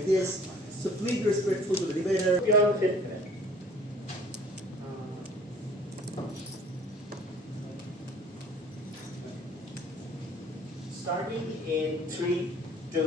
like this. So please be respectful to the debater. Starting in 3, 2,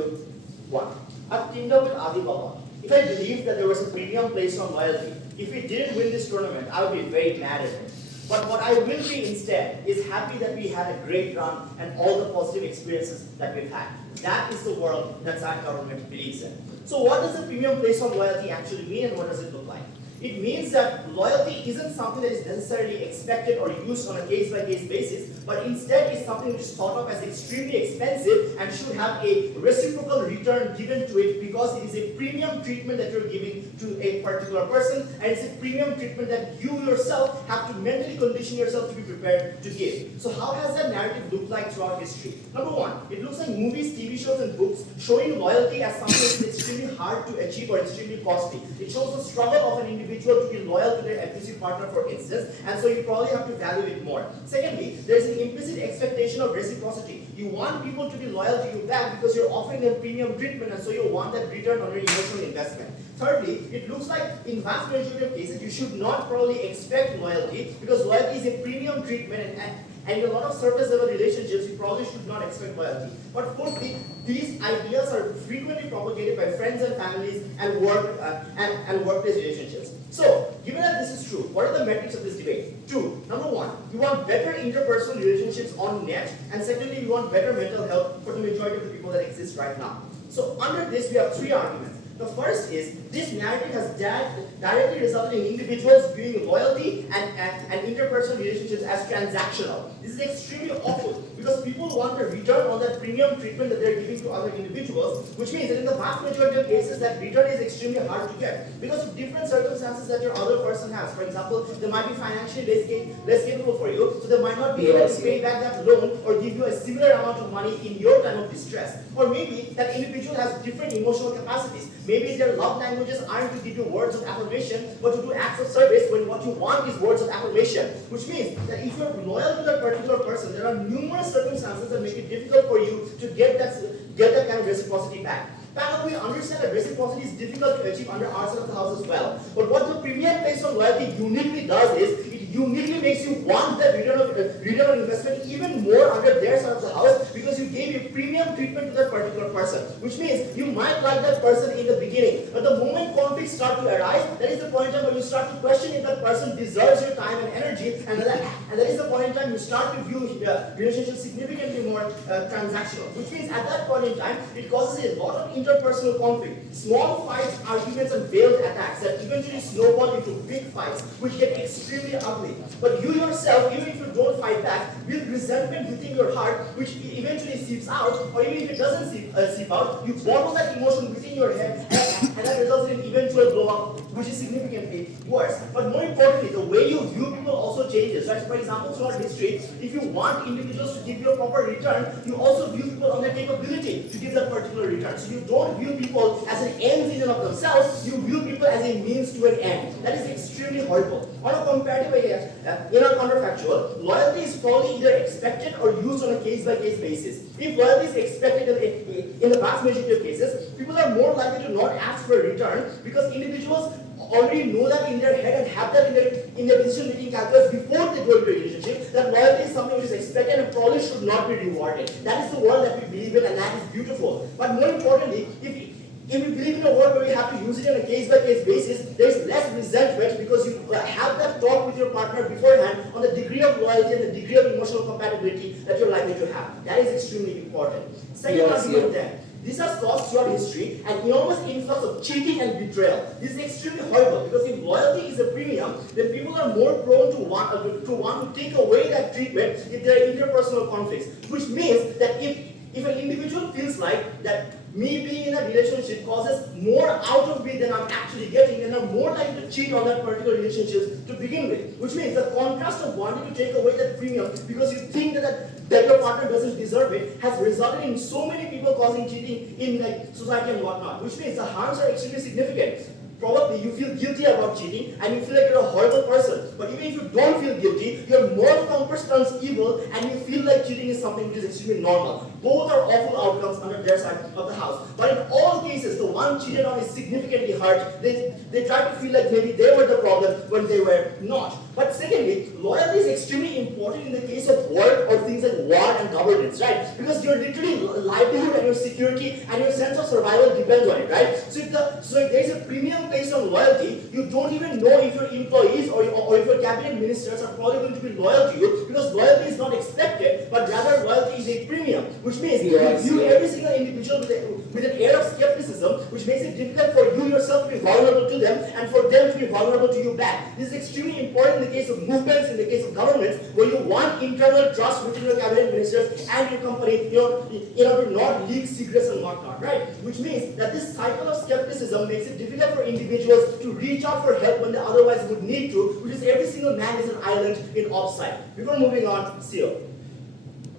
1. I've teamed up with Adib. If I believed that there was a premium placed on loyalty, if we didn't win this tournament, I would be very mad at him. But what I will be instead is happy that we had a great run and all the positive experiences that we've had. That is the world that our government believes in. So what does a premium placed on loyalty actually mean, and what does it look like? It means that loyalty isn't something that is necessarily expected or used on a case-by-case basis, but instead is something which is thought of as extremely expensive and should have a reciprocal return given to it because it is a premium treatment that you're giving to a particular person, and it's a premium treatment that you yourself have to mentally condition yourself to be prepared to give. So how has that narrative looked like throughout history? Number one, it looks like movies, TV shows, and books showing loyalty as something that is extremely hard to achieve or extremely costly. It shows the struggle of an individual to be loyal to their abusive partner, for instance, and so you probably have to value it more. Secondly, there is an implicit expectation of reciprocity. You want people to be loyal to you back because you're offering them premium treatment, and so you want that return on your emotional investment. Thirdly, it looks like in vast majority of cases, you should not probably expect loyalty because loyalty is a premium treatment, and in a lot of surface level relationships, you probably should not expect loyalty. But fourthly, these ideas are frequently propagated by friends and families and workplace relationships. So, given that this is true, what are the metrics of this debate? Two, number one, you want better interpersonal relationships on net, and secondly, you want better mental health for the majority of the people that exist right now. So, under this, we have three arguments. The first is, this narrative has directly resulted in individuals viewing loyalty and interpersonal relationships as transactional. This is extremely awful because people want a return on that premium treatment that they're giving to other individuals, which means that in the vast majority of cases, that return is extremely hard to get because of different circumstances that your other person has. For example, they might be financially less capable for you, so they might not be able to pay back that loan or give you a similar amount of money in your time of distress. Or maybe that individual has different emotional capacities. Maybe their love languages aren't to give you words of affirmation, but to do acts of service when what you want is words of affirmation. Which means that if you're loyal to that particular person, there are numerous circumstances that make it difficult for you to get that kind of reciprocity back. Now, we understand that reciprocity is difficult to achieve under our side of the house as well. But what the premium based on loyalty uniquely does is, it uniquely makes you want that return on investment even more under their side of the house because you gave a premium treatment to that particular person. Which means you might like that person in the beginning, but the moment conflicts start to arise, that is the point in time when you start to question if that person deserves your time and energy, and that is the point in time you start to view relationships significantly more transactional. Which means at that point in time, it causes a lot of interpersonal conflict, small fights, arguments, and veiled attacks that eventually snowball into big fights, which get extremely ugly. But you yourself, even if you don't fight back, with resentment within your heart, which eventually seeps out, or even if it doesn't seep out, you bottle that emotion within your head, and that results in eventual blow-up, which is significantly worse. But more importantly, the way you view people also changes. Right? For example, throughout history, if you want individuals to give you a proper return, you also view people on their capability to give that particular return. So you don't view people as an end in and of themselves, you view people as a means to an end. That is extremely horrible. On a comparative way, in our counterfactual, loyalty is probably either expected or used on a case-by-case basis. If loyalty is expected in the vast majority of cases, people are more likely to not ask for a return because individuals already know that in their head and have that in their decision-making calculus before they go into a relationship, that loyalty is something which is expected and probably should not be rewarded. That is the world that we believe in, and that is beautiful. But more importantly, if you believe in a world where you have to use it on a case-by-case basis, there is less resentment because you have that talk with your partner beforehand on the degree of loyalty and the degree of emotional compatibility that you're likely to have. That is extremely important. Second argument then. This has caused throughout history an enormous influx of cheating and betrayal. This is extremely horrible because if loyalty is a premium, then people are more prone to want to take away that treatment if there are interpersonal conflicts. Which means that if an individual feels like that me being in a relationship causes more out of me than I'm actually getting, then I'm more likely to cheat on that particular relationship to begin with. Which means the contrast of wanting to take away that premium because you think that your partner doesn't deserve it has resulted in so many people causing cheating in society and whatnot. Which means the harms are extremely significant. Probably you feel guilty about cheating and you feel like you're a horrible person. But even if you don't feel guilty, your moral compass turns evil and you feel like cheating is something which is extremely normal. Both are awful outcomes under their side of the house. But in all cases, the one cheated on is significantly hurt. They try to feel like maybe they were the problem when they were not. But secondly, loyalty is extremely important in the case of work or things like war and governance, right? Because your literally livelihood and your security and your sense of survival depends on it, right? So if there is a premium based on loyalty, you don't even know if your employees or if your cabinet ministers are probably going to be loyal to you, because loyalty is not expected, but rather loyalty is a premium, which means you view every single individual with an air of skepticism, which makes it difficult for you yourself to be vulnerable to them and for them to be vulnerable to you back. This is extremely important in the case of movements, in the case of governments, where you want internal trust within your cabinet ministers and your company, in order to not leak secrets and whatnot, right? Which means that this cycle of skepticism makes it difficult for individuals to reach out for help when they otherwise would need to, which is every single man is an island in offside. Before moving on, Seal.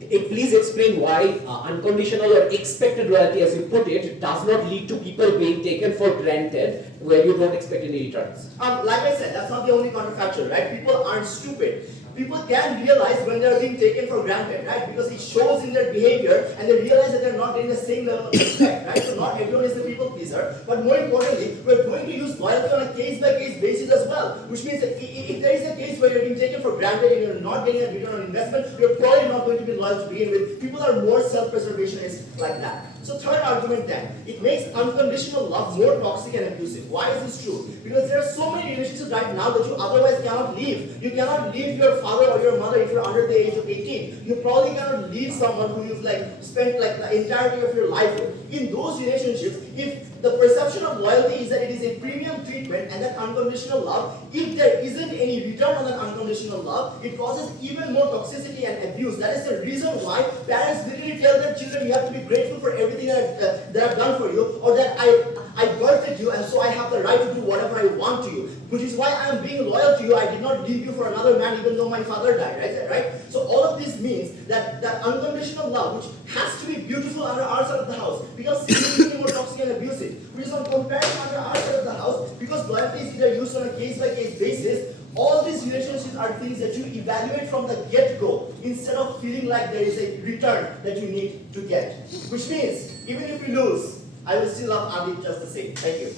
Please explain why unconditional or expected loyalty, as you put it, does not lead to people being taken for granted where you don't expect any returns. Like I said, that's not the only counterfactual, right? People aren't stupid. People can realize when they're being taken for granted, right? Because it shows in their behavior and they realize that they're not getting the same level of respect, right? So not everyone is the people pleaser, but more importantly, we're going to use loyalty on a case-by-case basis as well, which means that if there is a case where you're being taken for granted and you're not getting a return on investment, you're probably not going to be loyal to begin with. People are more self-preservationists like that. So third argument then, it makes unconditional love more toxic and abusive. Why is this true? Because there are so many relationships right now that you otherwise cannot leave. You cannot leave your father or your mother if you're under the age of 18. You probably cannot leave someone who you've spent the entirety of your life with. In those relationships, if the perception of loyalty is that it is a premium treatment and that unconditional love, if there isn't any return on that unconditional love, it causes even more toxicity and abuse. That is the reason why parents literally tell their children, you have to be grateful for everything that I've done for you, or that I birthed you and so I have the right to do whatever I want to you. Which is why I am being loyal to you. I did not leave you for another man even though my father died, right? So all of this means that unconditional love, which has to be beautiful under our side of the house, becomes significantly more toxic and abusive. Which is on comparison under our side of the house, because loyalty is either used on a case-by-case basis, all these relationships are things that you evaluate from the get-go instead of feeling like there is a return that you need to get. Which means, even if you lose, I will still love Adib just the same. Thank you.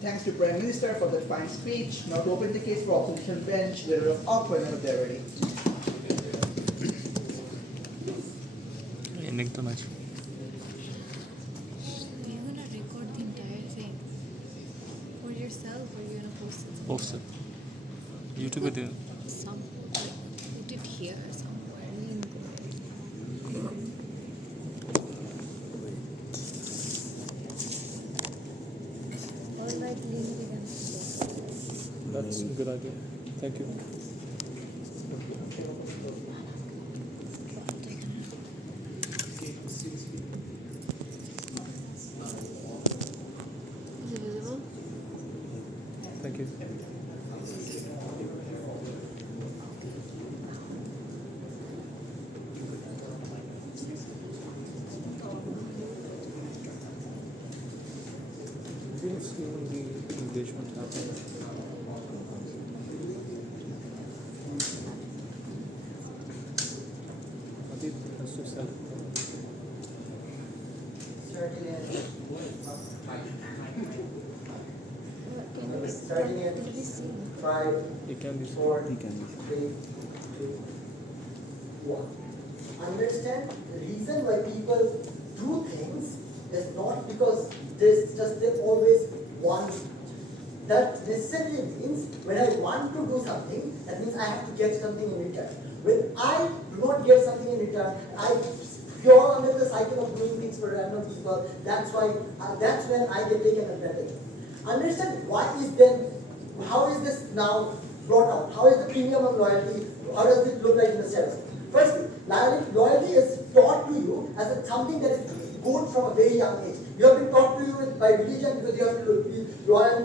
Thanks to Prime Minister for that fine speech. Now to open the case for opposition bench, leader of UP whenever they're ready. Ending the match. Are you gonna record the entire thing for yourself, or are you gonna post it? Post it. YouTube video. Put it here somewhere. Or like link it and That's a good idea. Thank you. Is it visible? Thank you. The engagement happened. Adib has to sell. Starting at 5, It can be 4, 3, 2, 1. Understand the reason why people do things is not because they always want. That necessarily means when I want to do something, that means I have to get something in return. When I do not get something in return, you're under the cycle of doing things for random people. That's when I get taken advantage of. Understand how is this now brought out? How is the premium of loyalty? How does it look like in the steps? First, loyalty is taught to you as something that is good from a very young age. You have been taught to you by religion because you have to be loyal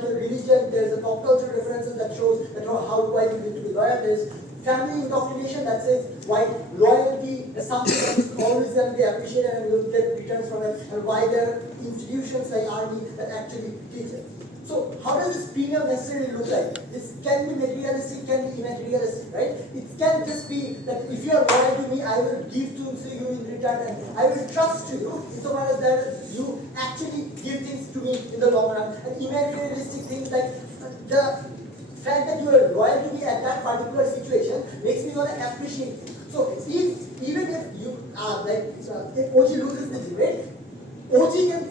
to religion. There's a pop culture references that shows that how why you need to be loyal. There's family indoctrination that says why loyalty is something that is always going to be appreciated and will get returns from it, and why there are institutions like army that actually teach it. So So how does this premium necessarily look like? This can be materialistic, can be immaterialistic, right? It can just be that if you are loyal to me, I will give to you in return, and I will trust to you insofar as that you actually give things to me in the long run. And immaterialistic things like the fact that you are loyal to me at that particular situation makes me want to appreciate you. So even if you if OG loses the debate, OG can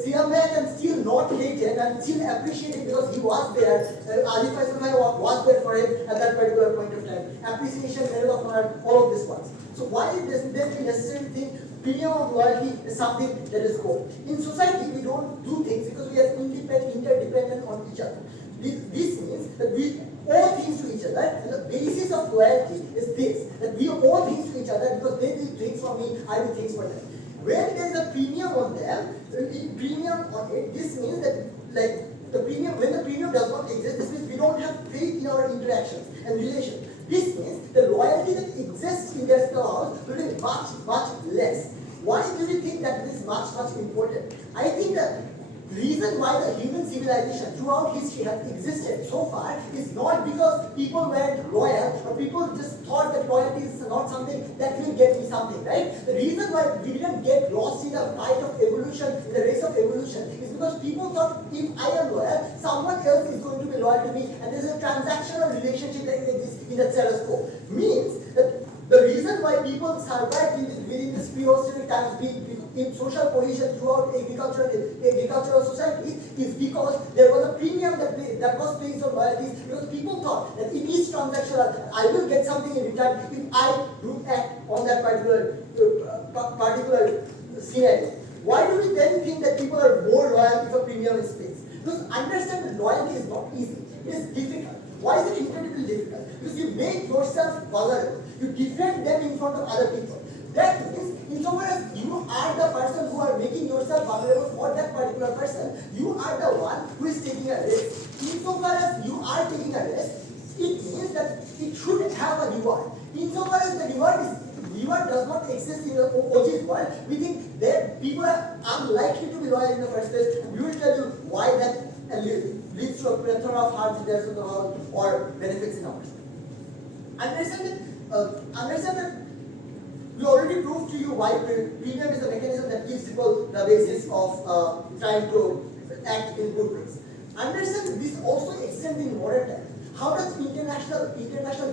Seeam can still not hate him and still appreciate it because he was there. Ali Faisal was there for him at that particular point of time. Appreciation, medal of honor, all of this ones. So why doesn't there be necessarily think premium of loyalty is something that is gold? In society, we don't do things because we are interdependent on each other. This means that we owe things to each other, and the basis of loyalty is this, that we owe things to each other because they do things for me, I do things for them. When there is a premium on them, premium on it, this means that the premium, when the premium does not exist, this means we don't have faith in our interactions and relations. This means the loyalty that exists in their house will be much, much less. Why do we think that this is much, much important? I think that the reason why the human civilization throughout history has existed so far is not because people weren't loyal or people just thought that loyalty is not something that will get me something, right? The reason why we didn't get lost in the fight of evolution, in the race of evolution, is because people thought if I am loyal, someone else is going to be loyal to me, and there's a transactional relationship that exists in that status quo. Means that the reason why people survived within this pre-historic times, in social cohesion throughout agricultural society, is because there was a premium that was placed on loyalties, because people thought that it is transactional. I will get something in return if I do act on that particular scenario. Why do we then think that people are more loyal if a premium is placed? Because understand that loyalty is not easy. It is difficult. Why is it incredibly difficult? Because you make yourself vulnerable. You defend them in front of other people. That means, insofar as you are the person who are making yourself vulnerable for that particular person, you are the one who is taking a risk. Insofar as you are taking a risk, it means that it should have a reward. Insofar as the reward does not exist in the OG's world, we think that people are unlikely to be loyal in the first place, and we will tell you why that leads to a plethora of harms in their house or benefits in ours. Understand that we already proved to you why premium is a mechanism that gives people the basis of trying to act in good ways. Understand that this also extends in modern times. How does international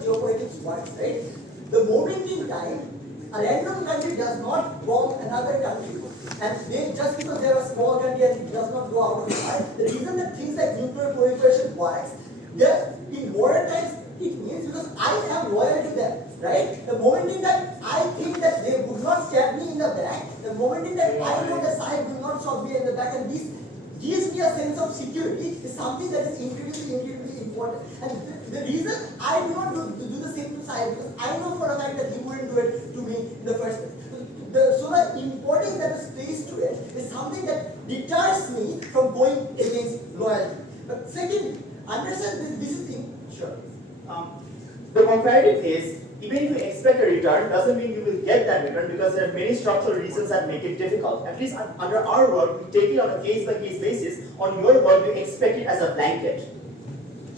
geopolitics work, right? The moment in time, a random country does not bomb another country, and they, just because they are a small country and it does not go out of the heart, the reason that things like nuclear proliferation works, in modern times, it means because I am loyal to them, right? The moment in that I think that they would not stab me in the back, the moment in that I know that Sahib will not stab me in the back, and this gives me a sense of security, is something that is incredibly important. And the reason I do not do the same to Sahib, because I know for a fact that he wouldn't do it to me in the first place. So the importance that is placed to it is something that deters me from going against loyalty. But second, understand this is sure. The comparative is, even if you expect a return, doesn't mean you will get that return, because there are many structural reasons that make it difficult. At least under our work, we take it on a case-by-case basis. On your work, you expect it as a blanket.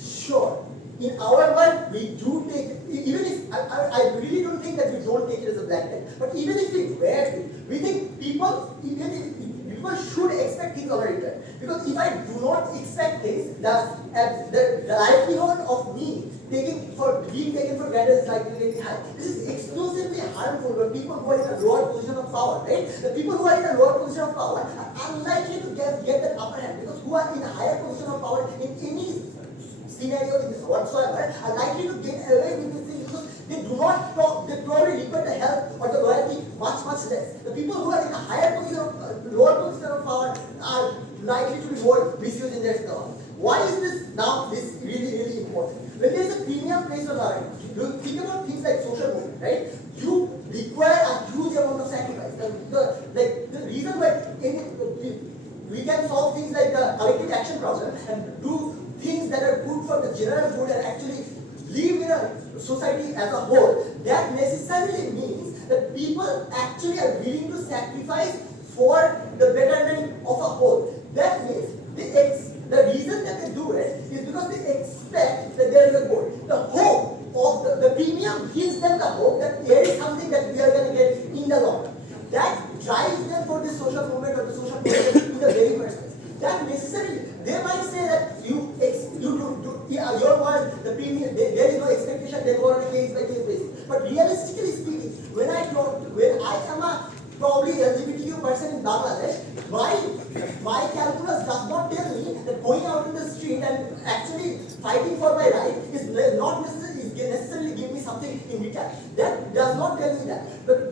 Sure. In our work, we do take, even if, I really don't think that we don't take it as a blanket, but even if we were to, we think people should expect things on a return. Because if I do not expect things, the likelihood of me being taken for granted is likely to be high. This is exclusively harmful for people who are in a lower position of power, right? The people who are in a lower position of power are unlikely to get that upper hand, because who are in a higher position of power in any scenario whatsoever are likely to get away with this thing, because they do not they probably require the help or the loyalty much less. The people who are in a higher position lower position of power are likely to be more misused in their stuff. Why is this really important? When there is a premium placed on loyalty, you think about things like social movement, right? You require a huge amount of sacrifice. The reason why we can solve things like the collective action problem and do things that are good for the general good and actually live in a society as a whole, that necessarily means that people actually are willing to sacrifice for the betterment of a whole. That means The reason that they do it is because they expect that there is a goal. The hope of the premium gives them the hope that there is something that we are going to get in the long run. That drives them for this social movement or the social movement in the very first place. That necessarily, they might say that your word, the premium, there is no expectation, they go on a case by case basis. But realistically speaking, when I am a probably LGBTQ person in Bangladesh, my calculus does not tell me that going out in the street and actually fighting for my right is not necessarily give me something in return. That does not tell me that. But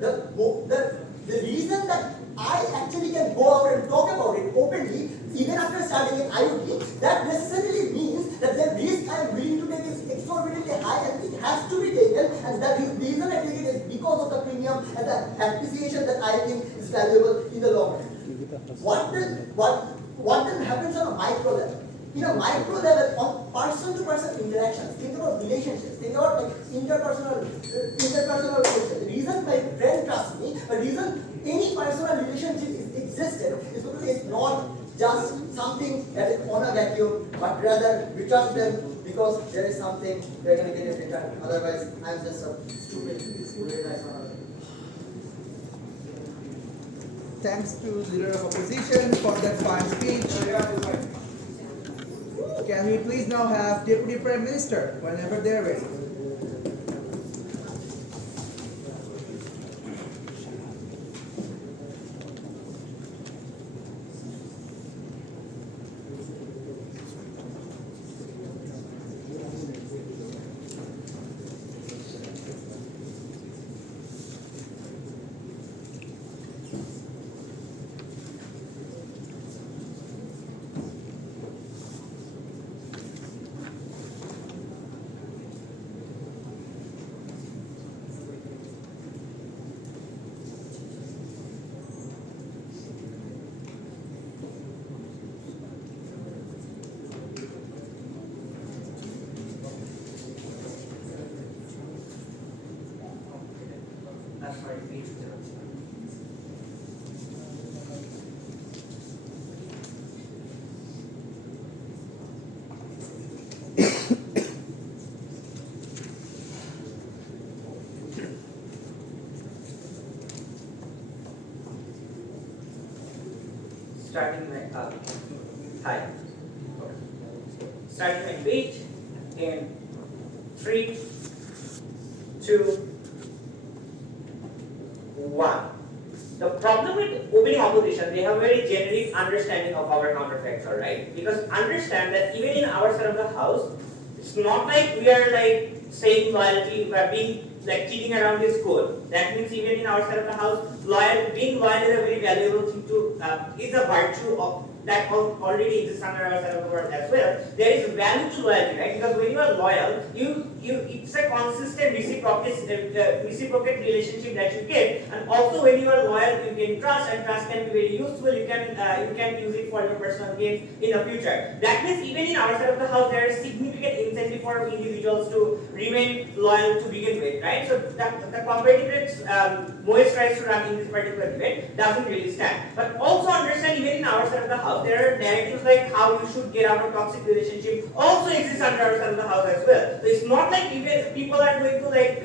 the reason that I actually can go out and talk about it openly, even after starting in IoT, that necessarily means that the risk I am willing to take is exorbitantly high and it has to be taken, and that the reason I take it is because of the premium and the appreciation that I think is valuable in the long run. What then happens on a micro level? In a micro level, on person-to-person interactions, think about relationships, think about like interpersonal relations. The reason my friend trusts me, the reason any personal relationship is existed is because it's not just something that is on a vacuum, but rather we trust them because there is something they're going to get in return. Otherwise, I'm just a stupid. Thanks to Leader of Opposition for that fine speech. Can we please now have Deputy Prime Minister whenever they're ready? Starting my speech in 3, 2, 1. The problem with opening opposition, they have a very generic understanding of our counterfactual, right? Because understand that even in our side of the house, it's not like we are like saying loyalty, we are being like cheating around is good. That means even in our side of the house, being loyal is a very valuable thing to, is a virtue of that already exists under our side of the world as well. There is value to loyalty, right? Because when you are loyal, it's a consistent reciprocate relationship that you get, and also when you are loyal, you gain trust, and trust can be very useful. You can use it for your personal gains in the future. That means even in our side of the house, there is significant incentive for individuals to remain loyal to begin with, right? So the competitive Moez tries to run in this particular debate doesn't really stand. But also understand even in our side of the house, there are narratives like how you should get out of toxic relationship also exists under our side of the house as well. So it's not like even people are going to like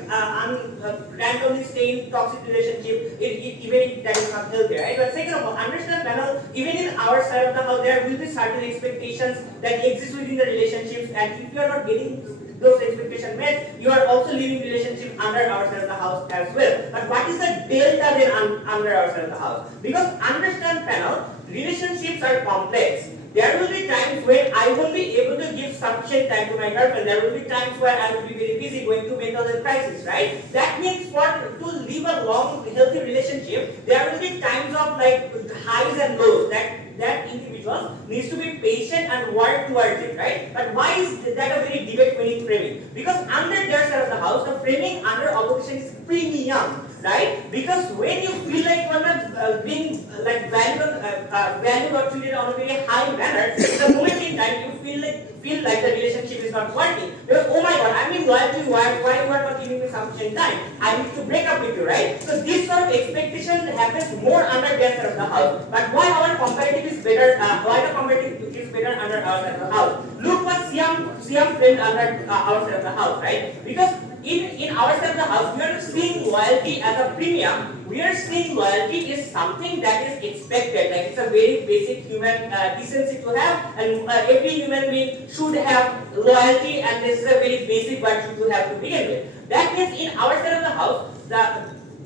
randomly stay in toxic relationship even if that is not healthy, right? But second of all, understand panel, even in our side of the house, there will be certain expectations that exist within the relationships, and if you are not getting those expectations met, you are also leaving relationship under our side of the house as well. But what is the delta then under our side of the house? Because understand panel, relationships are complex. There will be times when I won't be able to give sufficient time to my girlfriend. There will be times where I will be very busy going through mental health crisis, right? That means to live a long, healthy relationship, there will be times of like highs and lows that individual needs to be patient and work towards it, right? But why is that a very debate-winning framing? Because under their side of the house, the framing under opposition is premium, right? Because when you feel like you are being like valued or treated on a very high manner, the moment in time you feel feel like the relationship is not working. Because, oh my god, I'm being loyal to you, why you are not giving me sufficient time? I need to break up with you, right? So this sort of expectation happens more under their side of the house. But why our comparative is better, why the comparative is better under our side of the house? Look what Seeam framed under our side of the house, right? Because in our side of the house, we are not seeing loyalty as a premium. We are seeing loyalty is something that is expected. Like it's a very basic human decency to have, and every human being should have loyalty, and this is a very basic virtue to have to begin with. That means in our side of the house,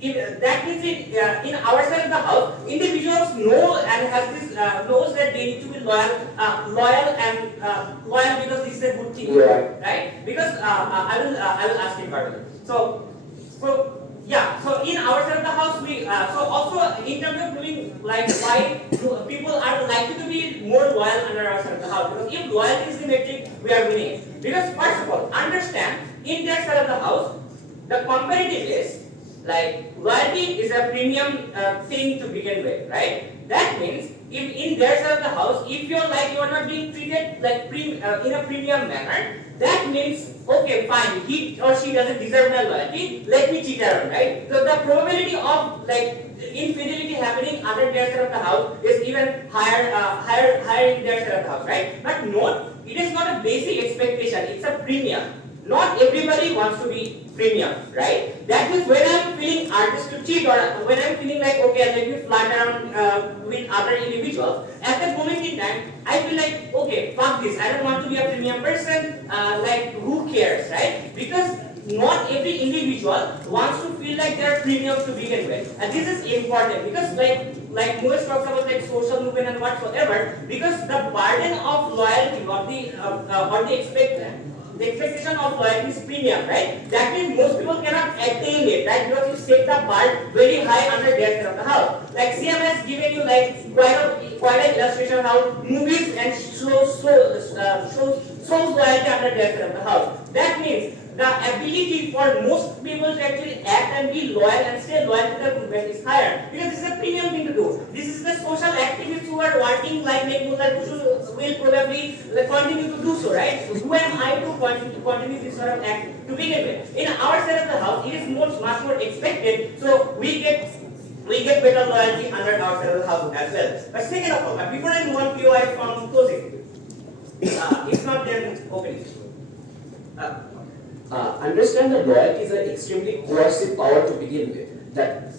in our side of the house, individuals know and have this knows that they need to be loyal because this is a good thing, right? Because I will ask him further. So yeah. So in our side of the house, we so also in terms of doing like why people are likely to be more loyal under our side of the house, because if loyalty is the metric, we are winning. Because first of all, understand in their side of the house, the comparative is like loyalty is a premium thing to begin with, right? That means if in their side of the house, if you're like you are not being treated like in a premium manner, that means okay, fine, he or she doesn't deserve my loyalty, let me cheat around, right? So the probability of like infidelity happening under their side of the house is even higher in their side of the house, right? But note, it is not a basic expectation, it's a premium. Not everybody wants to be premium, right? That means when I'm feeling urges to cheat, or when I'm feeling like okay, let me flirt around with other individuals, at that moment in time, I feel like okay, fuck this, I don't want to be a premium person, like who cares, right? Because not every individual wants to feel like they are premium to begin with, and this is important because like Moez talks about like social movement and whatsoever, because the burden of loyalty or the expectation of loyalty is premium, right? That means most people cannot attain it, right? Because you set the bar very high under their side of the house. Like Seeam has given you like quite an illustration of how movies and shows loyalty under their side of the house. That means the ability for most people to actually act and be loyal and stay loyal to the movement is higher, because this is a premium thing to do. This is the social activists who are working like will probably continue to do so, right? Who am I to continue this sort of act to begin with? In our side of the house, it is much more expected, so we get better loyalty under our side of the house as well. But second of all, before I move on POI from Tousif, it's not there opening. Understand that loyalty is an extremely coercive power to begin with. That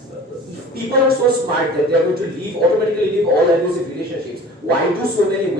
if people are so smart that they are going to automatically leave all abusive relationships, why do so many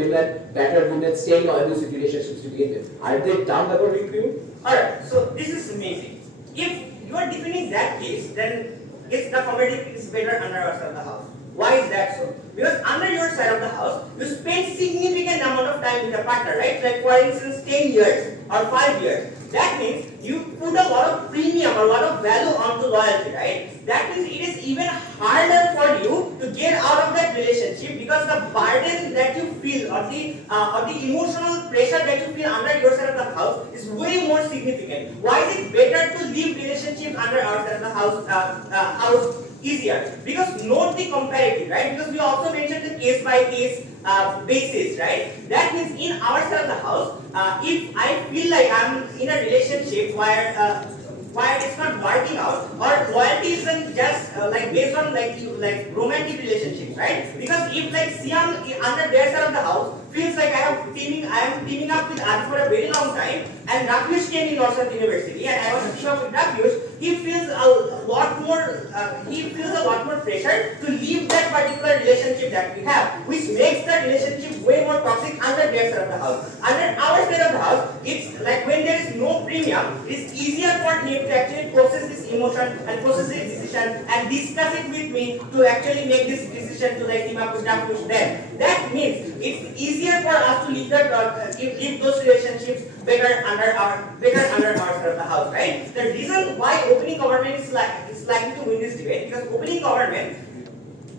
battered women stay in abusive relationships to begin with? Are they dumb according to you? Alright, so this is amazing. If you are defending that case, then it's the comparative is better under our side of the house. Why is that so? Because under your side of the house, you spend significant amount of time with a partner, right? Like for instance, 10 years or 5 years. That means you put a lot of premium or a lot of value onto loyalty, right? That means it is even harder for you to get out of that relationship, because the burden that you feel or the emotional pressure that you feel under your side of the house is way more significant. Why is it better to leave relationships under our side of the house easier? Because note the comparative, right? Because we also mentioned the case by case basis, right? That means in our side of the house, if I feel like I'm in a relationship where it's not working out, or loyalty isn't just like based on like romantic relationships, right? Because if like Seeam under their side of the house feels like I am teaming up with Adib for a very long time, and Rafid came in North University, and I was teaming up with Rafid, he feels a lot more pressure to leave that particular relationship that we have, which makes the relationship way more toxic under their side of the house. Under our side of the house, it's like when there is no premium, it's easier for him to actually process this emotion and process this decision and discuss it with me to actually make this decision to like team up with Rafid then. That means it's easier for us to leave those relationships better under our side of the house, right? The reason why opening government is likely to win this debate, because opening government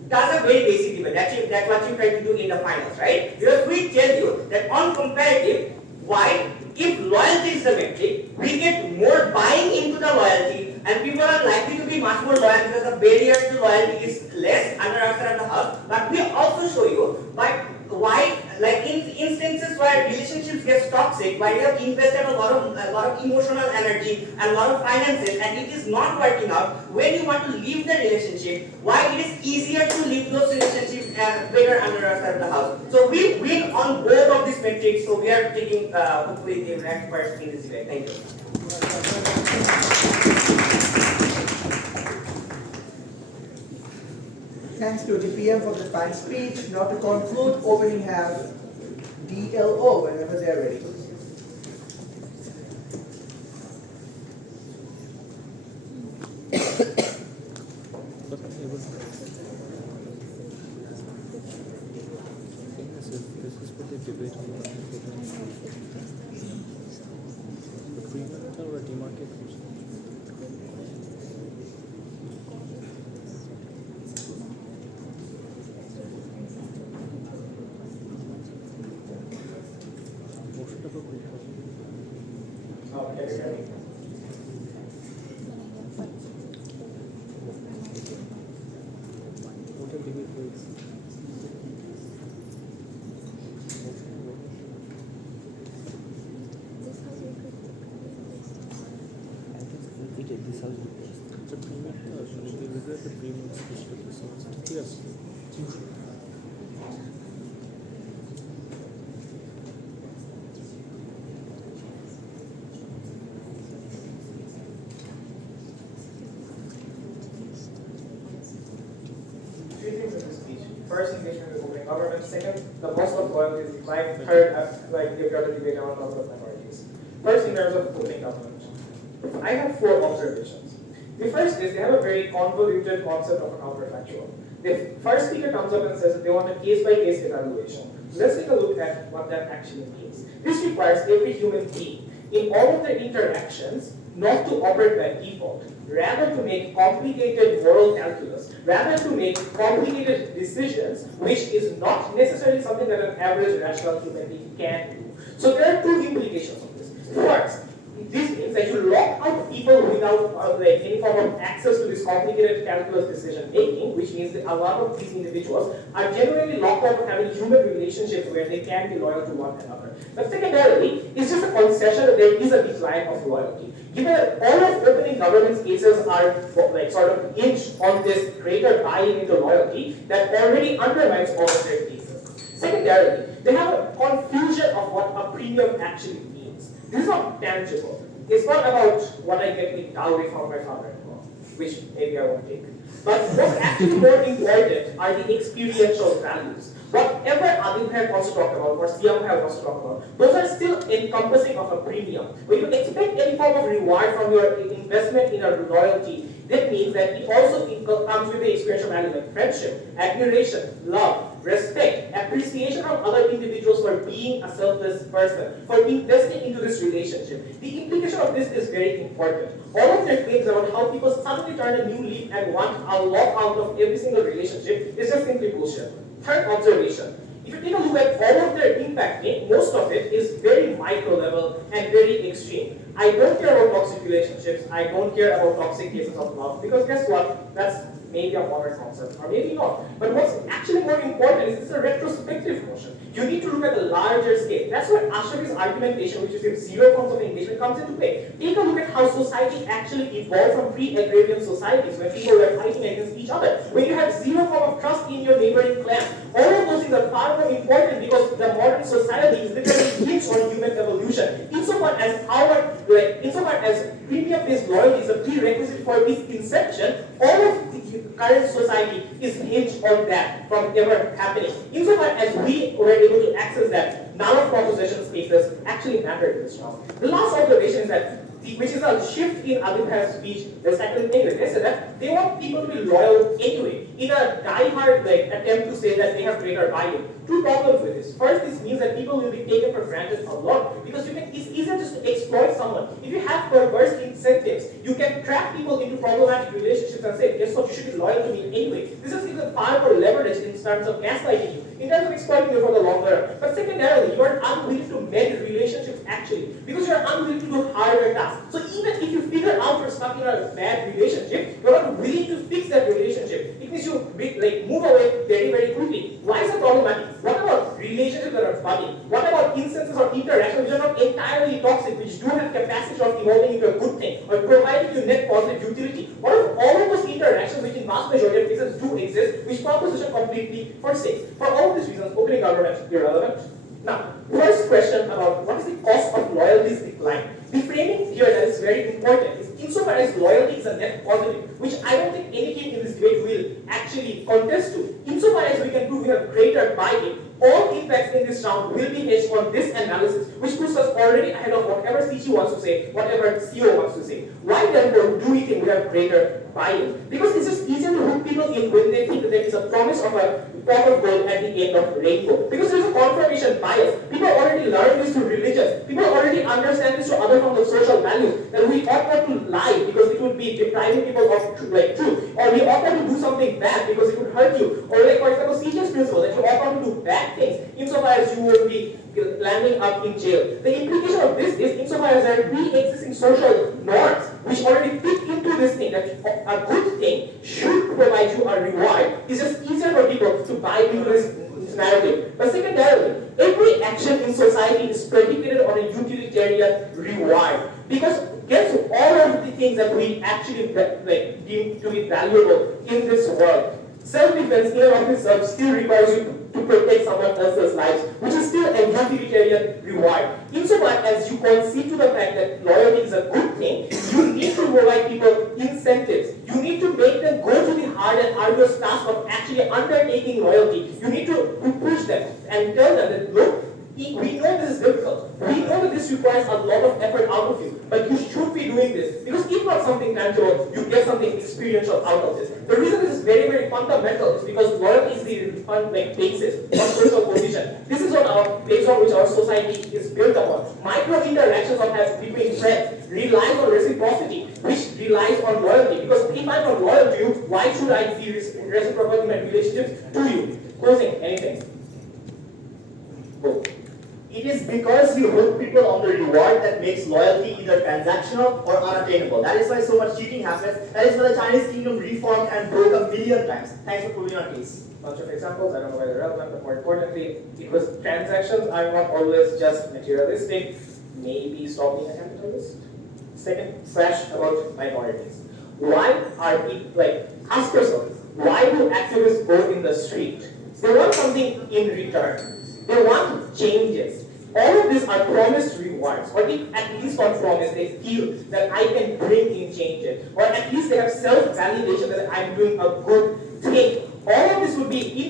does a very basic debate. That's what you try to do in the finals, right? Because we tell you that on comparative, why if loyalty is the metric, we get more buying into the loyalty, and people are likely to be much more loyal because the barrier to loyalty is less under our side of the house. But we also show you why like in instances where relationships get toxic, where you have invested a lot of emotional energy and a lot of finances, and it is not working out. When you want to leave the relationship, why it is easier to leave those relationships better under our side of the house. So we win on both of these metrics. So we are taking hopefully the rank first in this debate. Thank you. Thanks to the PM for the fine speech. Now to conclude, opening have DLO whenever they're ready. But able to. This is what they debate on the premarital or demarcated. What a debate is. The premarital, we regret the premarital results. Yes. Three things in this speech. First, engagement with opening government. Second, the Muslim loyalty is declined. Third, like you've got to debate on Muslim minorities. First, in terms of opening government, I have 4 observations. The first is they have a very convoluted concept of a counterfactual. The first speaker comes up and says that they want a case-by-case evaluation. Let's take a look at what that actually means. This requires every human being, in all of their interactions, not to operate by default, rather to make complicated moral calculus, rather to make complicated decisions, which is not necessarily something that an average rational human being can do. So there are 2 implications of this. First, this means that you lock out people without like any form of access to this complicated calculus decision making, which means that a lot of these individuals are generally locked out of having human relationships where they can be loyal to one another. But secondarily, it's just a concession that there is a decline of loyalty. Given that all of opening government's cases are like sort of hinged on this greater buy-in into loyalty that already undermines all of their cases. Secondarily, they have a confusion of what a premium actually means. This is not tangible. It's not about what I get in dowry from my father-in-law, which maybe I won't take. But what's actually more important are the experiential values. Whatever Adib wants to talk about, or Seeam wants to talk about, those are still encompassing of a premium. When you expect any form of reward from your investment in a loyalty, that means that it also comes with the experiential value like friendship, admiration, love, respect, appreciation from other individuals for being a selfless person, for investing into this relationship. The implication of this is very important. All of their claims about how people suddenly turn a new leaf and want a lot out of every single relationship is just simply bullshit. Third observation. If you take a look at all of their impact, most of it is very micro level and very extreme. I don't care about toxic relationships. I don't care about toxic cases of love. Because guess what? That's maybe a modern concept, or maybe not. But what's actually more important is this is a retrospective notion. You need to look at the larger scale. That's where Ashraf's argumentation, which is in 0 forms of engagement, comes into play. Take a look at how society actually evolved from pre-agrarian societies, when people were fighting against each other. When you have 0 form of trust in your neighboring clan. All of those things are far more important because the modern society is literally hinged on human evolution. Insofar as premium-based loyalty is a prerequisite for its inception, all of the current society is hinged on that from ever happening. Insofar as we were able to access that, none of proposition's cases actually mattered in this round. The last observation is that, which is a shift in Adib's speech, the second thing is they said that they want people to be loyal anyway, in a die-hard attempt to say that they have greater buy-in. 2 problems with this. First, this means that people will be taken for granted a lot because it's easier just to exploit someone. If you have perverse incentives, you can trap people into problematic relationships and say, guess what, you should be loyal to me anyway. This is even far more leverage in terms of gaslighting you, in terms of exploiting you for the long run. But secondarily, you are unwilling to mend relationships actually, because you are unwilling to do harder tasks. So even if you figure out you're stuck in a bad relationship, you're not willing to fix that relationship. It means you move away very, very quickly. Why is that problematic? What about relationships that are which do have capacity of evolving into a good thing or providing you net positive utility, what if all of those interactions which in vast majority of cases do exist, which proposition completely forsakes? For all of these reasons, opening government is irrelevant. Now, first question about what is the cost of loyalty's decline? The framing here that is very important is insofar as loyalty is a net positive, which I don't think anything in this debate will actually contest to. Insofar as we can prove we have greater buy-in, all impacts in this round will be hedged on this analysis, which puts us already ahead of whatever CG wants to say, whatever CEO wants to say. Why therefore do we think we have greater buy-in? Because it's just easier to hook people in when they think that there is a promise of a pot of gold at the end of the rainbow. Because there's a confirmation bias. People already learn this through religion. People already understand this through other forms of social values. That we ought not to lie because it would be depriving people of truth. Or we ought not to do something bad because it would hurt you. Or like for example, CJ's principle that you ought not to do bad things insofar as you will be landing up in jail. The implication of this is insofar as there are pre-existing social norms which already fit into this thing, that a good thing should provide you a reward. It's just easier for people to buy into this narrative. But secondarily, every action in society is predicated on a utilitarian reward. Because guess all of the things that we actually deem to be valuable in this world, self-defense in and of itself still requires you to protect someone else's lives, which is still a utilitarian reward. Insofar as you concede to the fact that loyalty is a good thing, you need to provide people incentives. You need to make them go to the hard and arduous task of actually undertaking loyalty. You need to push them and tell them that, look, we know this is difficult. We know that this requires a lot of effort out of you, but you should be doing this. Because if not something tangible, you get something experiential out of this. The reason this is very, very fundamental is because loyalty is the basis of social cohesion. This is what our base on which our society is built upon. Micro interactions between friends relies on reciprocity, which relies on loyalty. Because if I'm not loyal to you, why should I be reciprocal in my relationships to you? Closing, anything? Go. It is because we hook people on the reward that makes loyalty either transactional or unattainable. That is why so much cheating happens. That is why the Chinese kingdom reformed and broke a million times. Thanks for proving our case. Bunch of examples, I don't know whether they're relevant, but more importantly, it was transactions are not always just materialistic. Maybe stop being a capitalist. Second, slash about minorities. Why are people, ask yourself, why do activists go in the street? They want something in return. They want changes. All of these are promised rewards, or if at least on promise they feel that I can bring in changes, or at least they have self-validation that I'm doing a good thing. All of this would be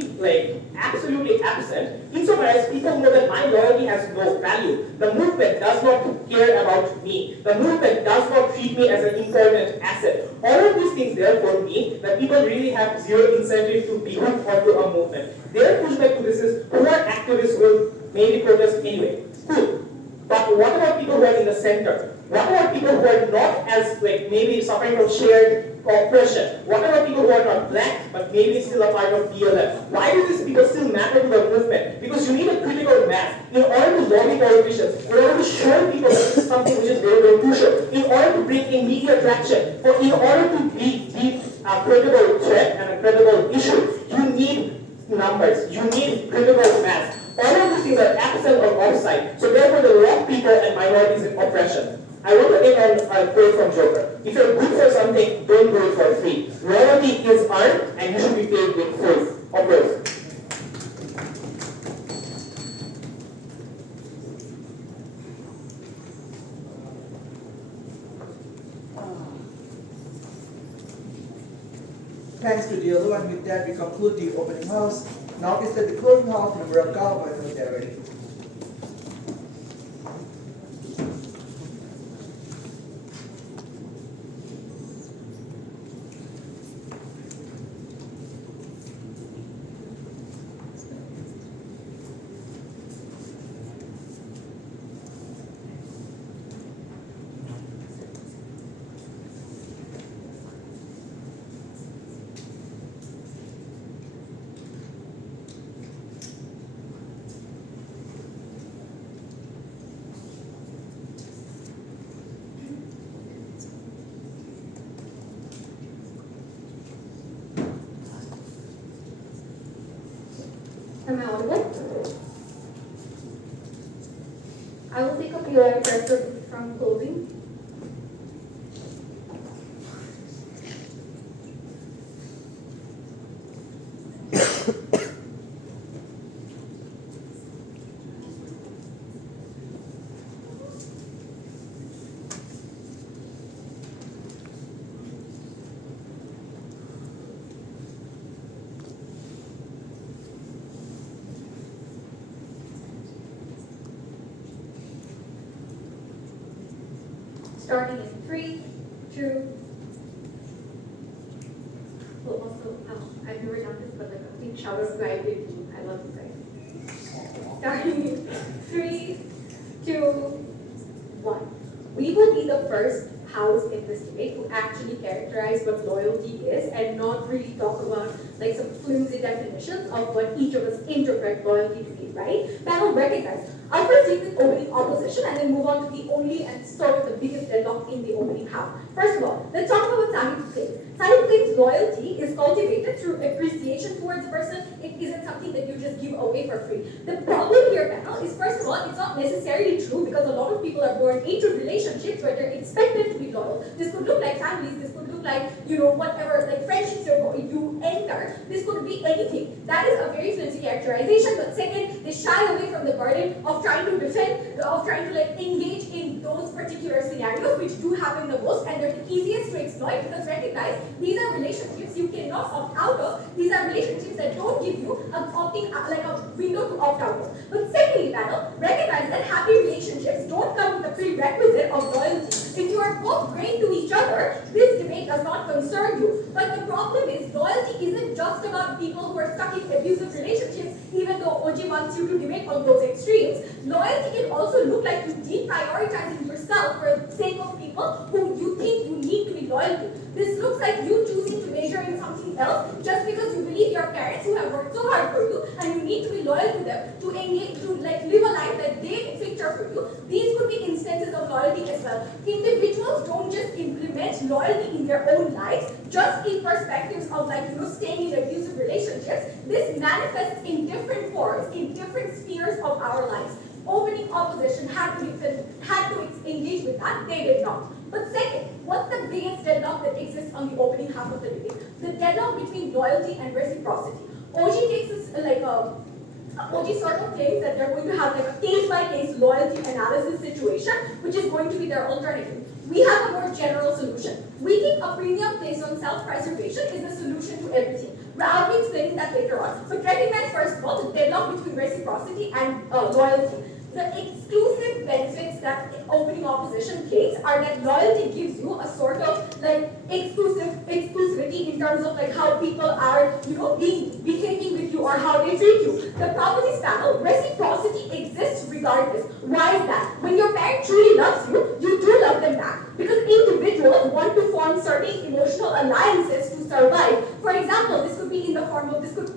absolutely absent insofar as people know that my loyalty has no value. The movement does not care about me. The movement does not treat me as an important asset. All of these things therefore mean that people really have zero incentive to be hooked onto a movement. Their pushback to this is poor activists will maybe protest anyway. Cool. But what about people who are in the center? What about people who are not as maybe suffering from shared oppression? What about people who are not black but maybe still a part of BLM? Why do these people still matter to the movement? Because you need a critical mass in order to lobby politicians, in order to show people that this is something which is very, very crucial, in order to bring in media traction, or in order to be a credible threat and a credible issue. You need numbers, you need critical mass. All of these things are absent or offside. So therefore they lock people and minorities in oppression. I want to end on a quote from Joker. If you're good for something, don't do it for free. Loyalty is earned and you should be paid with full. Applause. Thanks to Diallo, and with that we conclude the opening house. Now is the closing house number of Calvin when they're ready. Am I audible? I will pick up your question from closing. Starting in 3, 2. Oh, also, I've never done this, but like a big shout out to IB team. I love you guys. Starting in 3, 2, 1. We will be the first house in this debate to actually characterize what loyalty is and not really talk about like some flimsy definitions of what each of us interpret loyalty to be, right? Panel recognize. I'll first take this opening opposition and then move on to the only and sort of the biggest deadlock in the opening half. First of all, let's talk about what Sahib claims. Sahib claims loyalty is cultivated through appreciation towards a person. It isn't something that you just give away for free. The problem here, panel, is first of all, it's not necessarily true because a lot of people are born into relationships where they're expected to be loyal. This could look like families, this could look like, you know, whatever, like friendships you enter. This could be anything. That is a very flimsy characterization. But second, they shy away from the burden of trying to defend, of trying to like engage in those particular scenarios which do happen the most, and they're the easiest to exploit because recognize these are relationships you cannot opt out of. These are relationships that don't give you like a window to opt out of. But secondly, panel, recognize that happy relationships don't come with the prerequisite of loyalty. If you are both great to each other, this debate does not concern you. But the problem is loyalty isn't just about people who are stuck in abusive relationships, even though OG wants you to debate on those extremes. Loyalty can also look like you deprioritizing yourself for the sake of people who you think you need to be loyal to. This looks like you choosing to major in something else just because you believe your parents who have worked so hard for you and you need to be loyal to them to engage, to like live a life that they picture for you. These could be instances of loyalty as well. Individuals don't just implement loyalty in their own lives just in perspectives of like, you know, staying in abusive relationships. This manifests in different forms, in different spheres of our lives. Opening opposition had to engage with that, they did not. But second, what's the biggest deadlock that exists on the opening half of the debate? The deadlock between loyalty and reciprocity. OG takes this OG sort of claims that they're going to have like a case-by-case loyalty analysis situation, which is going to be their alternative. We have a more general solution. We think a premium placed on self-preservation is the solution to everything. I'll be explaining that later on. But recognize first of all the deadlock between reciprocity and loyalty. The exclusive benefits that opening opposition claims are that loyalty gives you a sort of like exclusivity in terms of like how people are, you know, behaving with you or how they treat you. The problem is, panel, reciprocity exists regardless. Why is that? When your parent truly loves you, you do love them back. Because individuals want to form certain emotional alliances to survive. For example, this could be in the form of, this could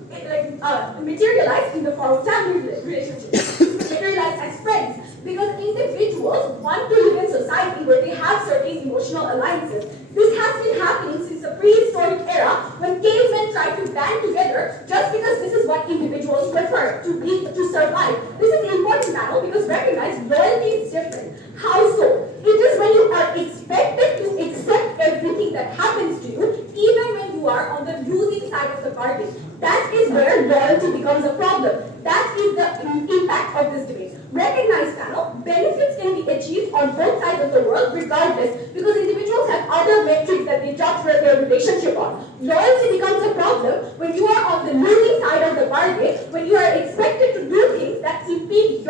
materialize in the form of family relationships. Materialize as friends, because individuals want to live in society where they have certain emotional alliances. This has been happening since the prehistoric era when cavemen tried to band together just because this is what individuals prefer to survive. This is an important panel because recognize loyalty is different. How so? It is when you are expected to accept everything that happens to you, even when you are on the losing side of the bargain. That is where loyalty becomes a problem. That is the impact of this debate. Recognize, panel, benefits can be achieved on both sides of the world regardless, because individuals have other metrics that they judge their relationship on. Loyalty becomes a problem when you are on the losing side of the bargain, when you are expected to do things that impede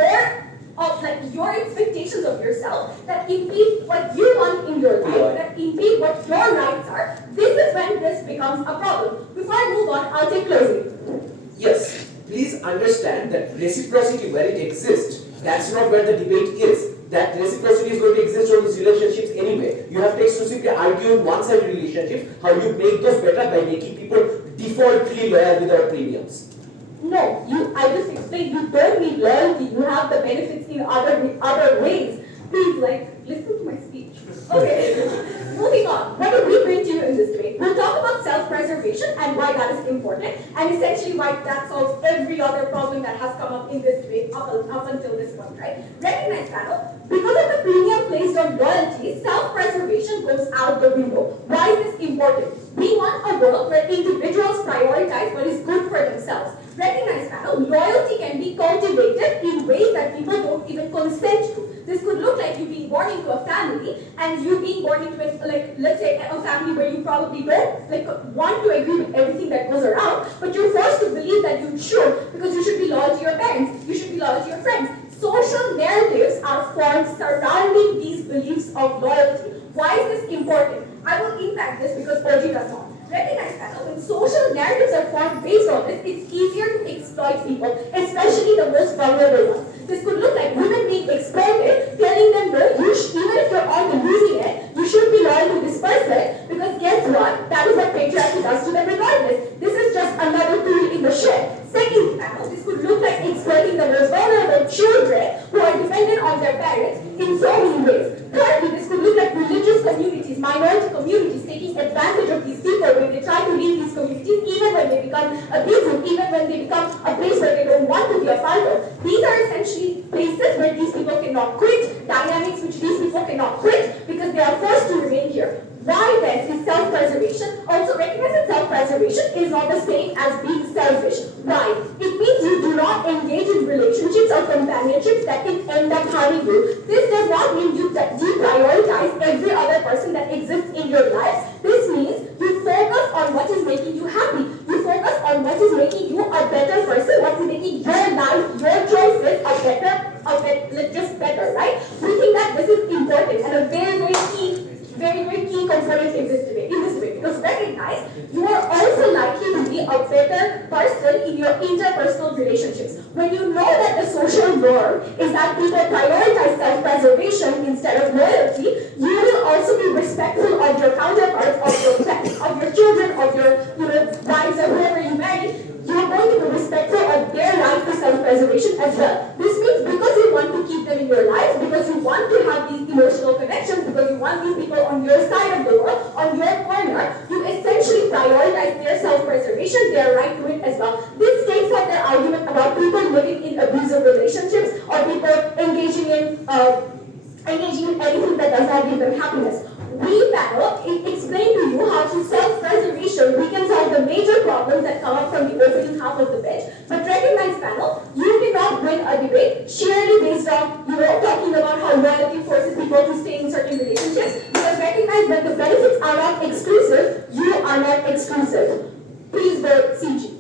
your expectations of yourself, that impede what you want in your life, that impede what your rights are. This is when this becomes a problem. Before I move on, I'll take closing. Yes, please understand that reciprocity, where it exists, that's not where the debate is. That reciprocity is going to exist on these relationships anyway. You have to exclusively argue in one-sided relationships, how you make those better by making people defaultly loyal without premiums. No, I just explained you don't need loyalty, you have the benefits in other ways. Please, listen to my speech. Okay, moving on. What do we bring to you in this debate? We'll talk about self-preservation and why that is important, and essentially why that solves every other problem that has come up in this debate up until this point, right? Recognize panel, because of the premium placed on loyalty, self-preservation goes out the window. Why is this important? We want a world where individuals prioritize what is good for themselves. Recognize panel, loyalty can be cultivated in ways that people don't even consent to. This could look like you being born into a family and you being born into let's say a family where you probably don't want to agree with everything that goes around, but you're forced to believe that you should because you should be loyal to your parents, you should be loyal to your friends. Social narratives are formed surrounding these beliefs of loyalty. Why is this important? I will impact this because OG does not. Recognize that when social narratives are formed based on this, it's easier to exploit people, especially the most vulnerable ones. This could look like women being exploited, telling them, no, even if you're on the losing end, you should be loyal to this person, because guess what? That is what patriarchy does to them regardless. This is just another tool in the shed. Second panel, this could look like exploiting the most vulnerable children who are dependent on their parents in so many ways. Thirdly, this could look like religious communities, minority communities taking advantage of these people when they try to leave these communities, even when they become abusive, even when they become a place where they don't want to be a part of. These are essentially places where these people cannot quit, dynamics which these people cannot quit because they are forced to remain here. Why then is self-preservation? Also recognize that self-preservation is not the same as being selfish. Why? It means you do not engage in relationships or companionships that can end up harming you. This does not mean you deprioritize every other person that exists in your life. This means you focus on what is making you happy. You focus on what is making you a better person, what is making your life, your choices just better, right? We think that this is important and a very key component in this debate, because recognize you are also likely to be a better person in your interpersonal relationships. When you know that the social norm is that people prioritize self-preservation instead of loyalty, you will also be respectful of your counterparts, of your children, of your wives or whoever you marry. You're going to be respectful of their right to self-preservation as well. This means because you want to keep them in your life, because you want to have these emotional connections, because you want these people on your side of the world, on your corner, you essentially prioritize their self-preservation, their right to it as well. This takes up the argument about people living in abusive relationships or people engaging in anything that does not give them happiness. We panel explain to you how through self-preservation we can solve the major problems that come up from the opening half of the bench. But recognize panel, you cannot win a debate sheerly based on talking about how loyalty forces people to stay in certain relationships. Because recognize that the benefits are not exclusive, you are not exclusive. Please vote CG.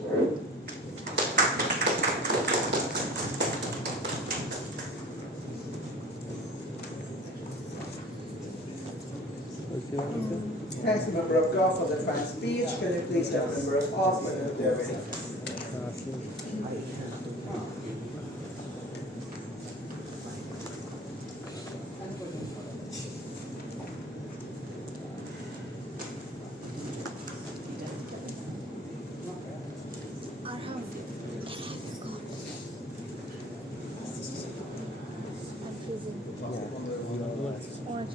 Thanks, member of God, for the fine speech. Can you please have member of off whenever they are ready? Aarham. Orange.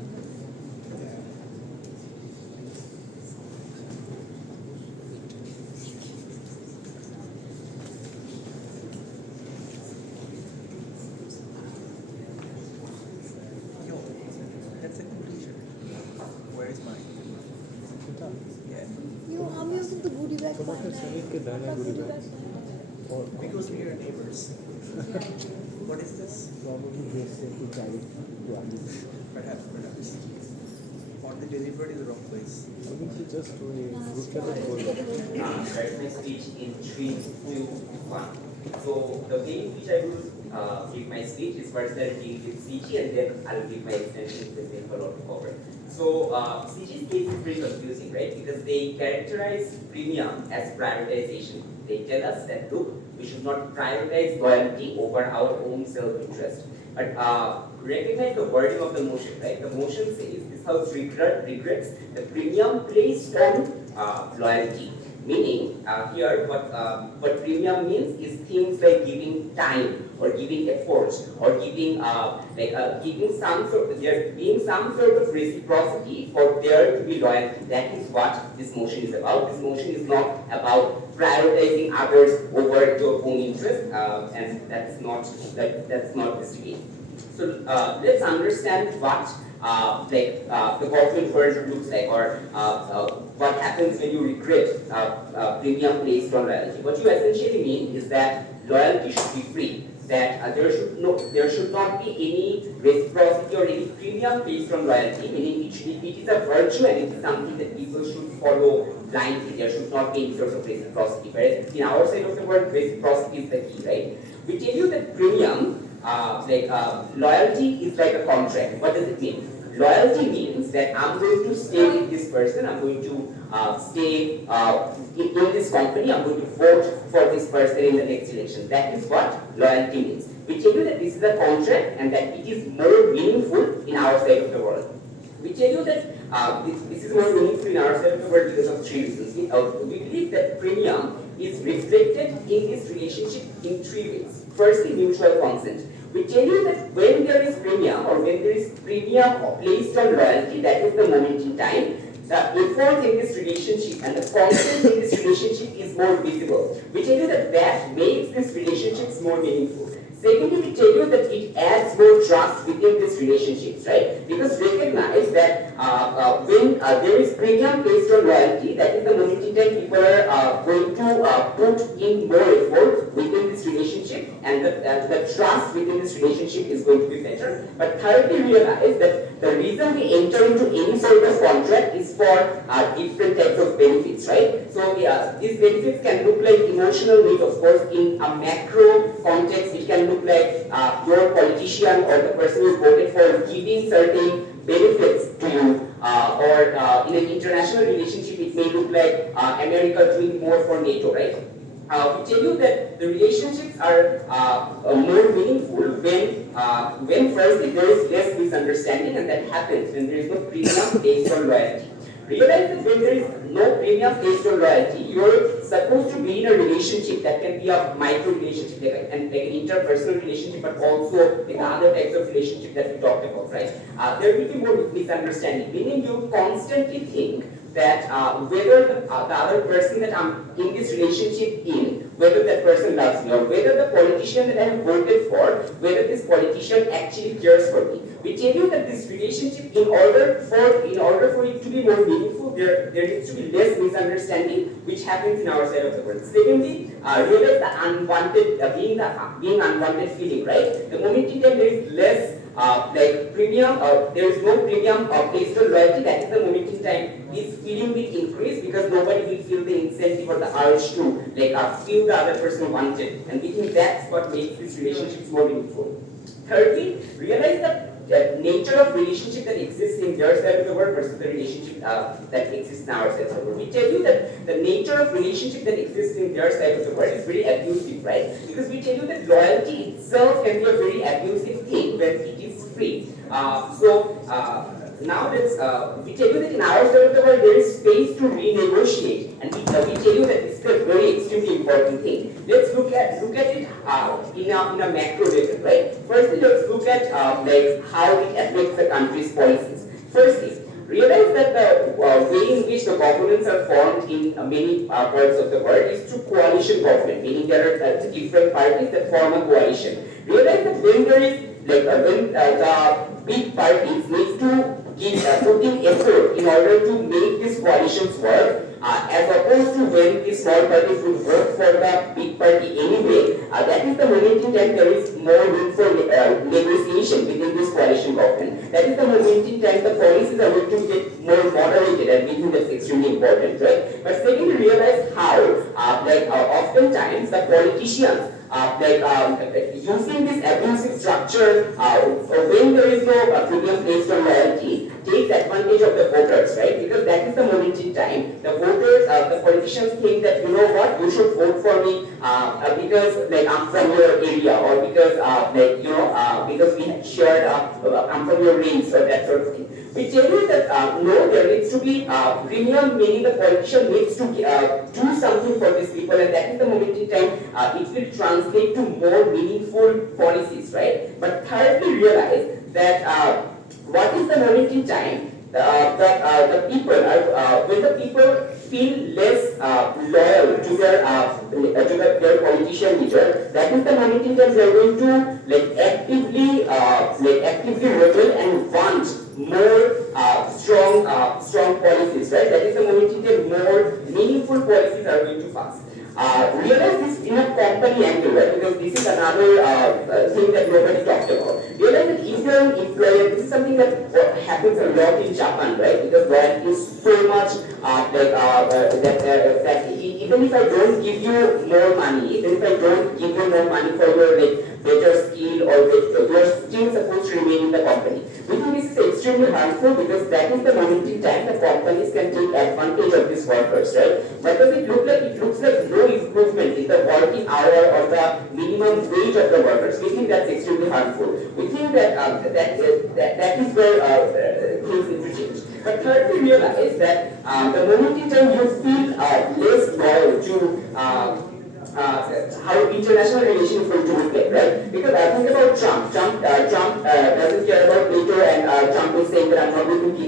That's a completion. Where is mine? Yeah. हम using the goodie bag. टमाटर समेत के दाने गुड़ी और Because we are neighbors. What is this? probably they say to carry to argue. Perhaps. Or they delivered in the wrong place. I think he just told you look at the goal. That's my speech in 3, 2, 1. So the way in which I will give my speech is first I'll deal with CG and then I'll give my extension with the for to cover. So CG's case is pretty confusing, right? Because they characterize premium as privatization. They tell us that look, we should not prioritize loyalty over our own self-interest. But recognize the wording of the motion, right? The motion says this house regrets the premium placed on loyalty. Meaning, here what premium means is things like giving time or giving efforts or giving giving some sort there being some sort of reciprocity for there to be loyalty. That is what this motion is about. This motion is not about prioritizing others over your own interest, and that's not this debate. So let's understand what the government world looks like, or what happens when you regret premium placed on loyalty. What you essentially mean is that loyalty should be free. That there should not be any reciprocity or any premium based on loyalty. Meaning it is a virtue and it is something that people should follow blindly. There should not be any sort of reciprocity. Whereas in our side of the world, reciprocity is the key, right? We tell you that premium. Loyalty is like a contract. What does it mean? Loyalty means that I'm going to stay with this person, I'm going to stay in this company, I'm going to vote for this person in the next election. That is what loyalty means. We tell you that this is a contract and that it is more meaningful in our side of the world. We tell you that this is more meaningful in our side of the world because of three reasons. We believe that premium is reflected in this relationship in three ways. Firstly, mutual consent. We tell you that when there is premium or when there is premium placed on loyalty, that is the moment in time, the effort in this relationship and the consent in this relationship is more visible. We tell you that that makes these relationships more meaningful. Secondly, we tell you that it adds more trust within these relationships, right? Because recognize that when there is premium based on loyalty, that is the moment in time people are going to put in more effort within this relationship, and the trust within this relationship is going to be better. But thirdly, realize that the reason we enter into any sort of contract is for different types of benefits, right? So these benefits can look like emotional need, of course. In a macro context, it can look like your politician or the person who voted for giving certain benefits to you, or in an international relationship, it may look like America doing more for NATO, right? We tell you that the relationships are more meaningful when firstly there is less misunderstanding, and that happens when there is no premium based on loyalty. Realize that when there is no premium based on loyalty, you're supposed to be in a relationship that can be a micro relationship, like an interpersonal relationship, but also like other types of relationship that we talked about, right? There will be more misunderstanding, meaning you constantly think that whether the other person that I'm in this relationship whether that person loves me, or whether the politician that I have voted for, whether this politician actually cares for me. We tell you that this relationship, in order for it to be more meaningful, there needs to be less misunderstanding, which happens in our side of the world. Secondly, realize the unwanted, being unwanted feeling, right? The moment in time there is less premium, there is no premium placed on loyalty, that is the moment in time this feeling will increase, because nobody will feel the incentive or the urge to feel the other person wanted, and we think that's what makes these relationships more meaningful. Thirdly, realize the nature of relationship that exists in their side of the world versus the relationship that exists in our side of the world. We tell you that the nature of relationship that exists in their side of the world is very abusive, right? Because we tell you that loyalty itself can be a very abusive thing when it is free. Now we tell you that in our side of the world there is space to renegotiate, and we tell you that this is a very extremely important thing. Let's look at it in a macro level, right? Firstly, let's look at how it affects the country's policies. Firstly, realize that the way in which the governments are formed in many parts of the world is through coalition government, meaning there are different parties that form a coalition. Realize that when there is when the big parties need to put in effort in order to make these coalitions work, as opposed to when the small parties would work for the big party anyway, that is the moment in time there is more room for negotiation within this coalition government. That is the moment in time the policies are going to get more moderated, and we think that's extremely important, right? But secondly, realize how, oftentimes the politicians using this abusive structure, when there is no premium placed on loyalty, takes advantage of the voters, right? Because that is the moment in time. The voters, the politicians think that, you know what, you should vote for me because like I'm from your area, or because like you know because we shared I'm from your race, or that sort of thing. We tell you that no, there needs to be premium, meaning the politician needs to do something for these people, and that is the moment in time it will translate to more meaningful policies, right? But thirdly, realize that what is the moment in time that the people are when the people feel less loyal to their politician leader, that is the moment in time they are going to actively rebel and want more strong policies, right? That is the moment in time more meaningful policies are going to pass. Realize this in a company angle, right? Because this is another thing that nobody talked about. Realize that if you're an employer, this is something that happens a lot in Japan, right? Because loyalty is so much that even if I don't give you more money, even if I don't give you more money for your better skill, or you're still supposed to remain in the company. We think this is extremely harmful, because that is the moment in time the companies can take advantage of these workers, right? What does it look like? It looks like no improvement in the working hour or the minimum wage of the workers. We think that's extremely harmful. We think that that is where things need to change. But thirdly, realize that the moment in time you feel less loyal to how international relations going to look like, right? Because think about Trump. Trump doesn't care about NATO, and Trump is saying that I'm not going to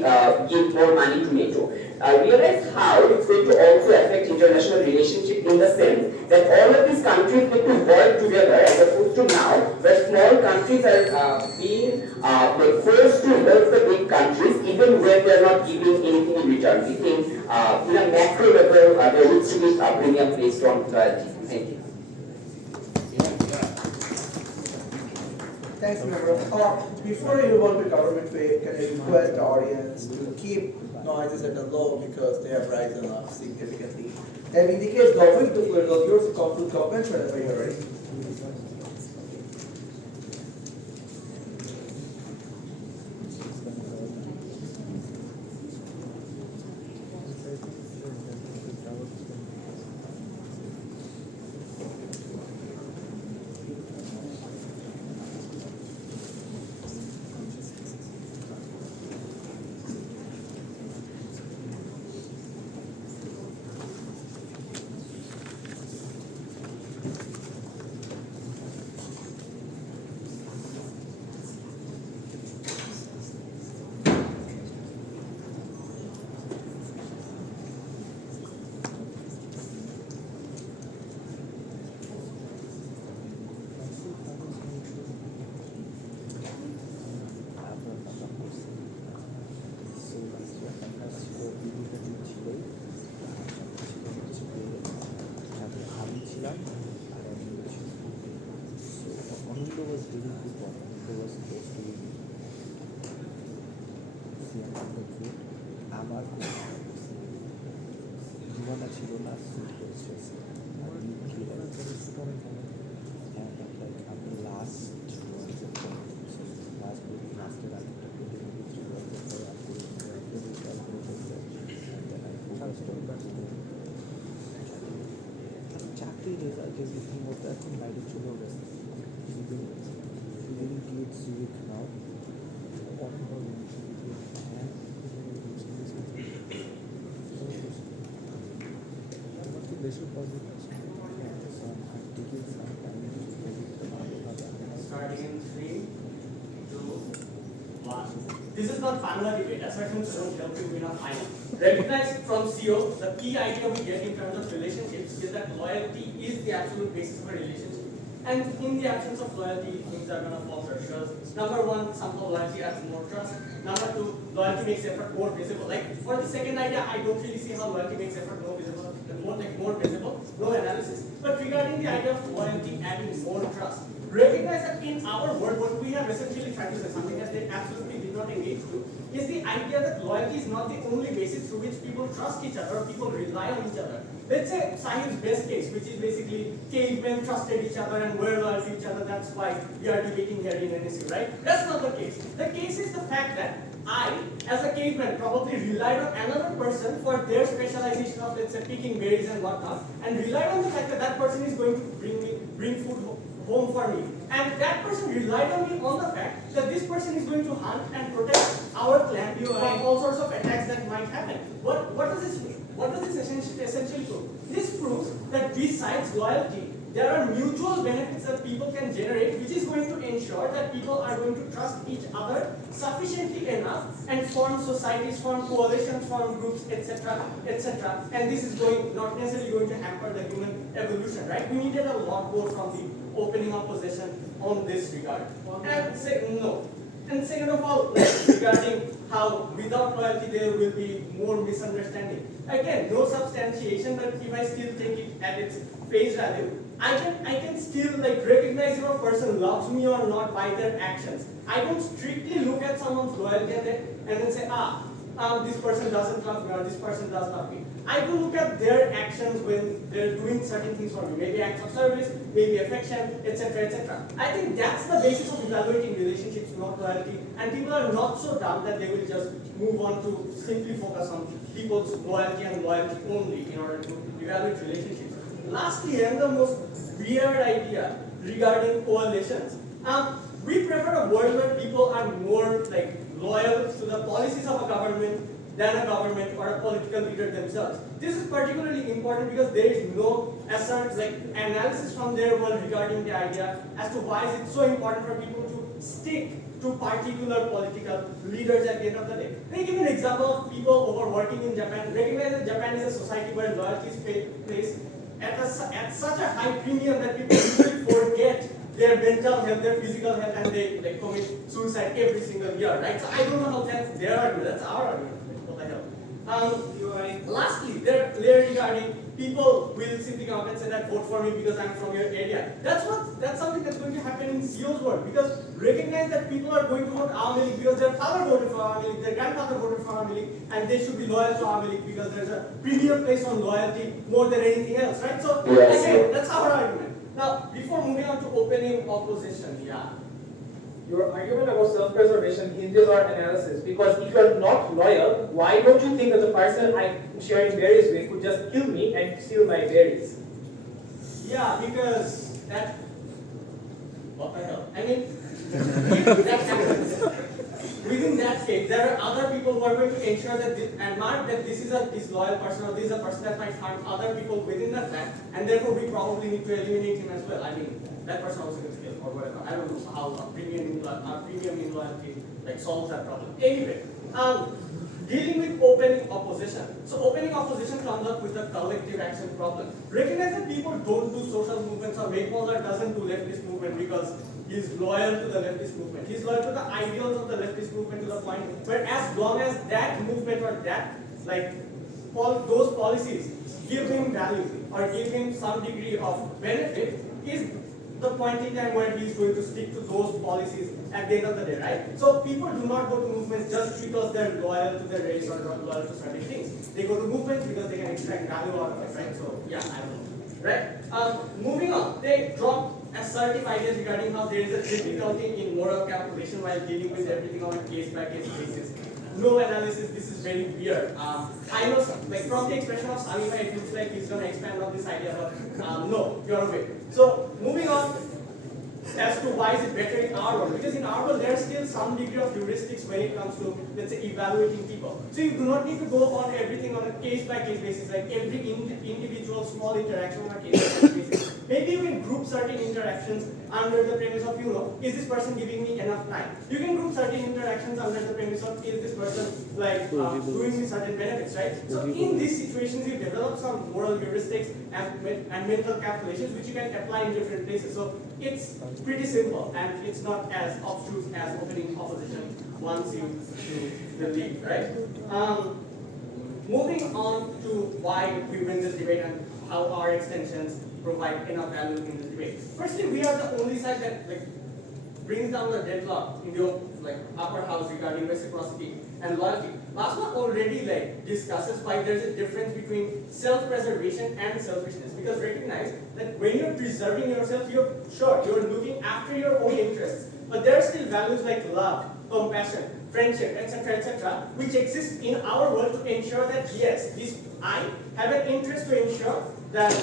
give more money to NATO. Realize how it's going to also affect international relationship, in the sense that all of these countries need to work together, as opposed to now, where small countries are being forced to help the big countries, even when they're not giving anything in return. We think in a macro level, there needs to be a premium placed on loyalty. Thank you. Thanks, member. Before you move on to government way, can I request the audience to keep noises at a low, because they have risen up significantly. And in the case government to Ferdous, yours come to comments whenever you're ready. Starting in 3, 2, 1. This is not final debate. Assertions don't help you win a final. Recognize from CO, the key idea we get in terms of relationships is that loyalty is the absolute basis of a relationship. And in the absence of loyalty, things are going to falter, because number one, somehow loyalty adds more trust. Number two, loyalty makes effort more visible. Like for the second idea, I don't really see how loyalty makes effort more visible, more visible, no analysis. But regarding the idea of loyalty adding more trust, recognize that in our world, what we have essentially tried to say, something that they absolutely did not engage to, is the idea that loyalty is not the only basis through which people trust each other or people rely on each other. Let's say Sahib's best case, which is basically cavemen trusted each other and were loyal to each other, that's why we are debating here in NSU, right? That's not the case. The case is the fact that I, as a caveman, probably relied on another person for their specialization of, let's say, picking berries and whatnot, and relied on the fact that that person is going to bring food home for me. And that person relied on me on the fact that this person is going to hunt and protect our clan from all sorts of attacks that might happen. What does this mean? What does this essentially prove? This proves that besides loyalty, there are mutual benefits that people can generate, which is going to ensure that people are going to trust each other sufficiently enough and form societies, form coalitions, form groups, etc., etc. And this is not necessarily going to hamper the human evolution, right? We needed a lot more from the opening of possession on this regard. And second of all, regarding how without loyalty there will be more misunderstanding. Again, no substantiation, but if I still take it at its face value, I can still recognize if a person loves me or not by their actions. I don't strictly look at someone's loyalty and then say, this person doesn't love me or this person does love me. I do look at their actions when they're doing certain things for me, maybe acts of service, maybe affection, etc., etc. I think that's the basis of evaluating relationships, not loyalty. And people are not so dumb that they will just move on to simply focus on people's loyalty and loyalty only in order to evaluate relationships. Lastly, and the most weird idea regarding coalitions, we prefer a world where people are more loyal to the policies of a government than a government or a political leader themselves. This is particularly important because there is no analysis from their world regarding the idea as to why is it so important for people to stick to particular political leaders at the end of the day. Let me give you an example of people overworking in Japan. Recognize that Japan is a society where loyalty is placed at such a high premium that people usually forget their mental health, their physical health, and they commit suicide every single year, right? So I don't know how that's their argument, that's our argument. What the hell? Lastly, there regarding people will simply come up and say that vote for me because I'm from your area. That's something that's going to happen in CEO's world, because recognize that people are going to vote Awami League because their father voted for Awami League, their grandfather voted for Awami League, and they should be loyal to Awami League because there's a premium place on loyalty more than anything else, right? So again, that's our argument. Now, before moving on to opening opposition, Your argument about self-preservation hinges on analysis, because if you're not loyal, why don't you think that the person I'm sharing berries with could just kill me and steal my berries? Yeah, because that. What the hell? I mean, if that happens, within that case, there are other people who are going to ensure that and mark that this is a disloyal person or this is a person that might harm other people within that clan, and therefore we probably need to eliminate him as well. I mean, that person also gets killed or whatever. I don't know how a premium in loyalty solves that problem. Anyway, dealing with opening opposition. So opening opposition comes up with the collective action problem. Recognize that people don't do social movements, or Maypoler doesn't do leftist movement because he's loyal to the leftist movement. He's loyal to the ideals of the leftist movement to the point where as long as that movement or that those policies give him value or give him some degree of benefit, is the point in time where he's going to stick to those policies at the end of the day, right? So people do not go to movements just because they're loyal to their race or loyal to certain things. They go to movements because they can extract value out of it, right? So yeah, I don't know, right? Moving on, they drop assertive ideas regarding how there is a difficulty in moral calculation while dealing with everything on a case-by-case basis. No analysis, this is very weird. I know, from the expression of Sami, it looks like he's going to expand on this idea, but no, you're away. So, moving on as to why is it better in our world. Because in our world, there's still some degree of heuristics when it comes to, let's say, evaluating people. So you do not need to go on everything on a case-by-case basis, like every individual small interaction on a case-by-case basis. Maybe you can group certain interactions under the premise of, is this person giving me enough time? You can group certain interactions under the premise of, is this person doing me certain benefits, right? So in these situations, you develop some moral heuristics and mental calculations which you can apply in different places. So it's pretty simple and it's not as obtuse as opening opposition wants you to believe, right? Moving on to why we win this debate and how our extensions provide enough value in this debate. Firstly, we are the only side that brings down the deadlock in the upper house regarding reciprocity and loyalty. Basmah already discusses why there's a difference between self-preservation and selfishness. Because recognize that when you're preserving yourself, you're looking after your own interests, but there are still values like love, compassion, friendship, etc., which exists in our world to ensure that yes, I have an interest to ensure that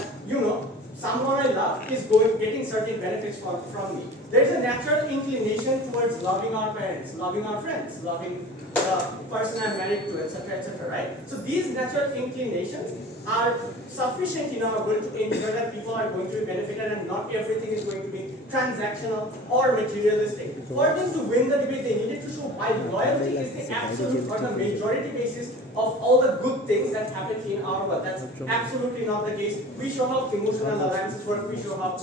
someone I love is getting certain benefits from me. There is a natural inclination towards loving our parents, loving our friends, loving the person I'm married to, etc., right? So these natural inclinations are sufficient in our world to ensure that people are going to be benefited and not everything is going to be transactional or materialistic. For them to win the debate, they needed to show why loyalty is the absolute or the majority basis of all the good things that happen in our world. That's absolutely not the case. We show how emotional alliances work, we show how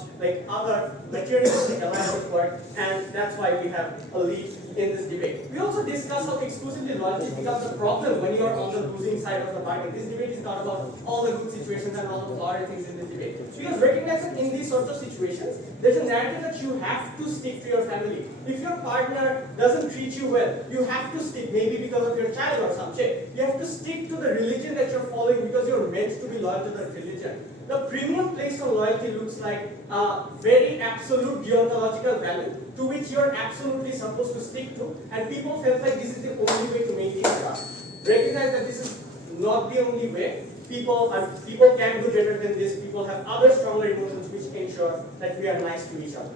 other materialistic alliances work, and that's why we have a lead in this debate. We also discuss how exclusively loyalty becomes a problem when you are on the losing side of the bargain. This debate is not about all the good situations and all the flowery things in this debate. Because recognizing in these sorts of situations, there's a narrative that you have to stick to your family. If your partner doesn't treat you well, you have to stick, maybe because of your child or some shit. You have to stick to the religion that you're following because you're meant to be loyal to that religion. The premium placed on loyalty looks like a very absolute deontological value to which you're absolutely supposed to stick to, and people felt like this is the only way to maintain trust. Recognize that this is not the only way. People can do better than this. People have other stronger emotions which ensure that we are nice to each other.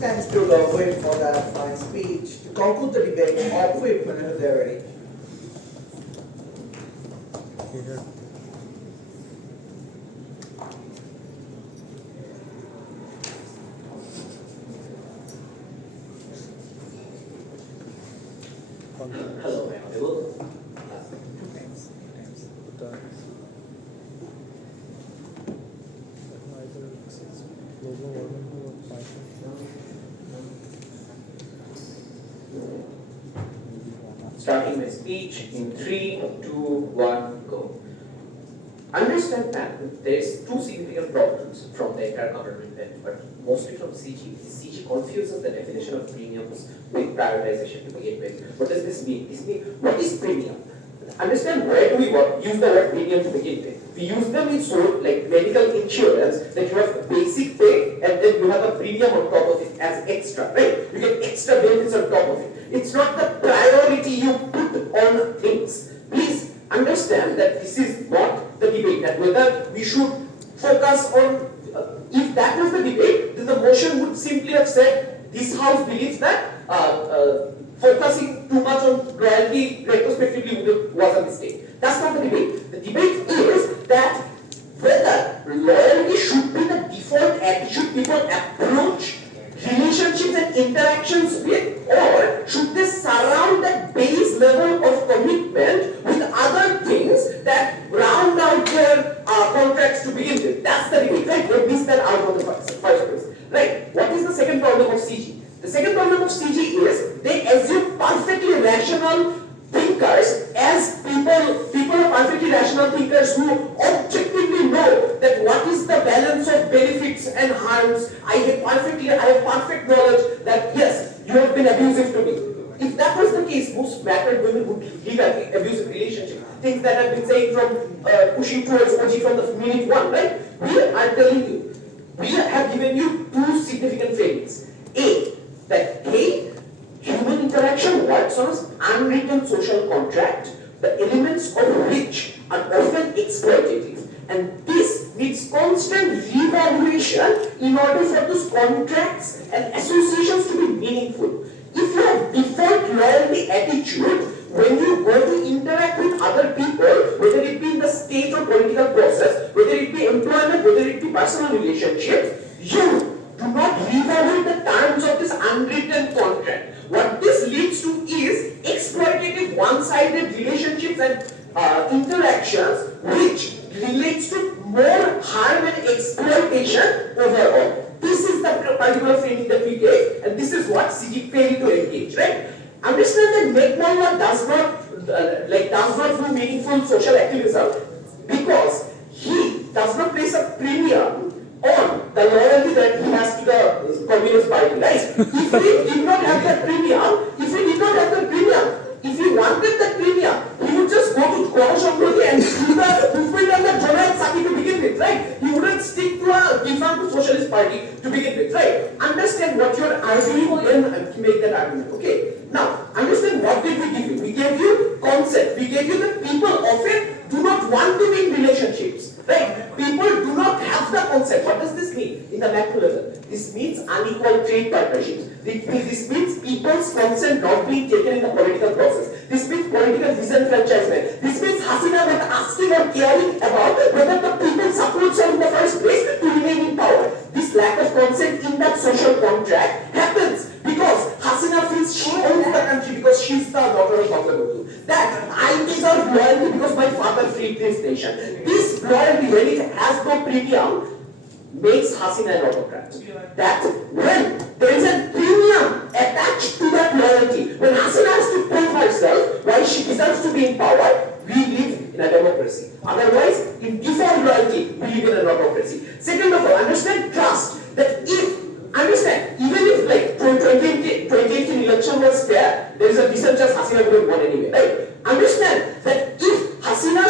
Thanks to the BUET for that fine speech. To conclude the debate, BUET whenever they're ready. Here. Hello, am I audible? Starting my speech in 3, 2, 1, go. Understand that there is two significant problems from the entire government then, but mostly from CG. CG confuses the definition of premiums with prioritization to begin with. What does this mean? What is premium? Understand where do we use the word premium to begin with. We use them in like medical insurance, that you have basic pay and then you have a premium on top of it as extra, right? You get extra benefits on top of it. It's not the priority you put on things. Please understand that this is not the debate, that whether we should focus on, if that was the debate, then the motion would simply have said, this house believes that focusing too much on loyalty retrospectively was a mistake. That's not the debate. The debate is that whether loyalty should be the default attitude people approach relationships and interactions with, or should they surround that base level of commitment with other things that round out their contracts to begin with. That's the debate, right? They miss that out of the first place. Right? What is the second problem of CG? The second problem of CG is they assume perfectly rational thinkers as people are perfectly rational thinkers who objectively know that what is the balance of benefits and harms. I have perfect knowledge that yes, you have been abusive to me. If that was the case, most battered women would leave an abusive relationship. Things that I've been saying from pushing towards OG from the minute one, right? We are telling you, we have given you two significant failings. A, that hey, human interaction works on an unwritten social contract, the elements of which are often exploitative. And this needs constant reevaluation in order for those contracts and associations to be meaningful. If you have default loyalty attitude when you go to interact with other people, whether it be in the state or political process, whether it be employment, whether it be personal relationships, you do not reevaluate the terms of this unwritten contract. What this leads to is exploitative one-sided relationships and interactions which relates to more harm and exploitation overall. This is the particular framing that we gave, and this is what CG failed to engage, right? Understand that Megmallah does not do meaningful social activism because he does not place a premium on the loyalty that he has to the Communist Party, right? If he did not have that premium, if he wanted that premium, he would just go to Gaurashamprati and do the movement and the Jami Saki to begin with, right? He wouldn't stick to a defunct socialist party to begin with, right? Understand what you're arguing, then make that argument. Okay. Now, understand what did we give you? We gave you concept. We gave you that people often do not want to be in relationships. Right? People do not have the concept. What does this mean in the macro level? This means unequal trade partnerships. This means people's consent not being taken in the political process. This means political disenfranchisement. This means Hasina not asking or caring about whether the people support her in the first place to remain in power. This lack of consent in that social contract happens because Hasina feels she owns the country because she's the daughter of Bangladesh. That I deserve loyalty because my father freed this nation. This loyalty, when it has no premium, makes Hasina an autocrat. That when there is a premium attached to that loyalty, when Hasina has to prove herself why she deserves to be in power, we live in a democracy. Otherwise, in default loyalty, we live in an autocracy. Second of all, understand trust. That even if like 2018 election was fair, there is a decent chance Hasina would have won anyway. Right? Understand that if Hasina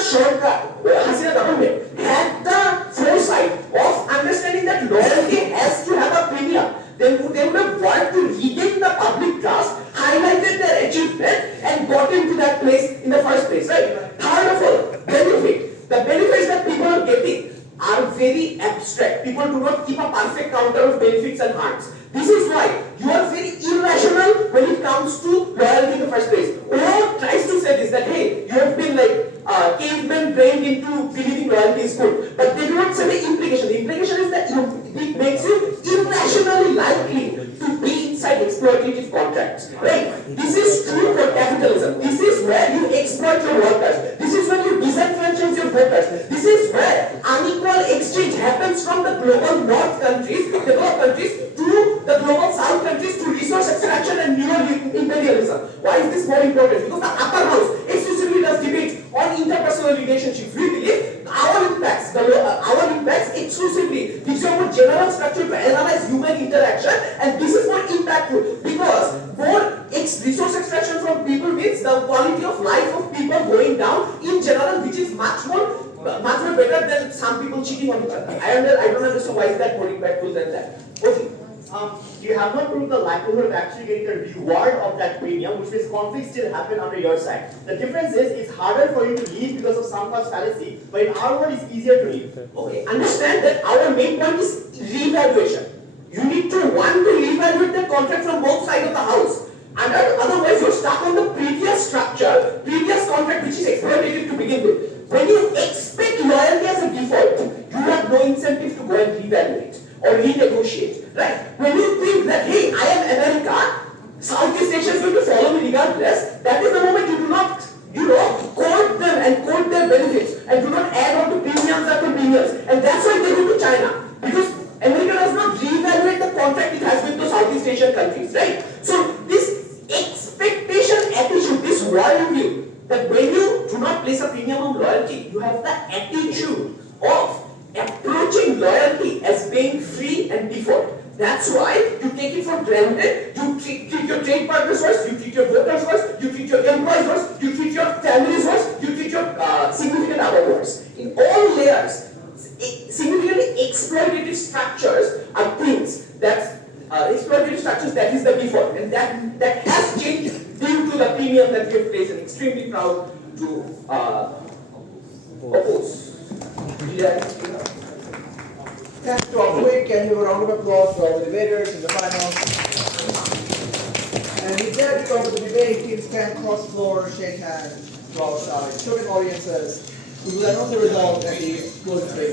government had the foresight of understanding that loyalty has to have a premium, then they would have worked to regain the public trust, highlighted their achievement, and got into that place in the first place. Right? Third of all, benefit. The benefits that people are getting are very abstract. People do not keep a perfect counter of benefits and harms. This is why you are very irrational when it comes to loyalty in the first place. Or tries to say this, that hey, you have been like cavemen trained into believing loyalty is good. But they do not say the implication. The implication is that it makes you irrationally likely to be inside exploitative contracts. Right? This is true for capitalism. This is where you exploit your workers. This is when you disenfranchise your voters. This is where unequal exchange happens from the global north countries, developed countries, to the global south countries, to resource extraction and neo-imperialism. Why is this more important? Because the upper house exclusively does debate on interpersonal relationships. We believe our impacts exclusively gives you a more general structure to analyze human interaction, and this is more impactful because more resource extraction from people means the quality of life of people going down in general, which is much more better than some people cheating on each other. I don't understand why is that more impactful than that. Okay. You have not proved the likelihood of actually getting the reward of that premium, which means conflicts still happen under your side. The difference is it's harder for you to leave because of some cost fallacy, but in our world it's easier to leave. Okay, understand that our main point is reevaluation. You need to want to reevaluate the contract from both sides of the house. And otherwise you're stuck on the previous structure, previous contract which is exploitative to begin with. When you expect loyalty as a default, you have no incentive to go and reevaluate or renegotiate, right? When you think that, hey, I am America, Southeast Asia is going to follow me regardless, that is the moment you do not, court them and court their benefits and do not add on to premiums after premiums. And that's why they go to China. Because America does not reevaluate the contract it has with the Southeast Asian countries, right? So this expectation attitude, this worldview, that when you do not place a premium on loyalty, you have the attitude of approaching loyalty as being free and default. That's why you take it for granted. You treat your trade partners first, you treat your voters first, you treat your employees first, you treat your families first, you treat your significant other first. In all layers, significantly exploitative structures are things that that is the default, and that has changed due to the premium that we have placed, and extremely proud to oppose. Thanks to our quick. Can you have a round of applause for our debaters in the final? And with that, because of the debating teams can cross floor, shake hands to our side, showing audiences who will announce the result at the closing statement.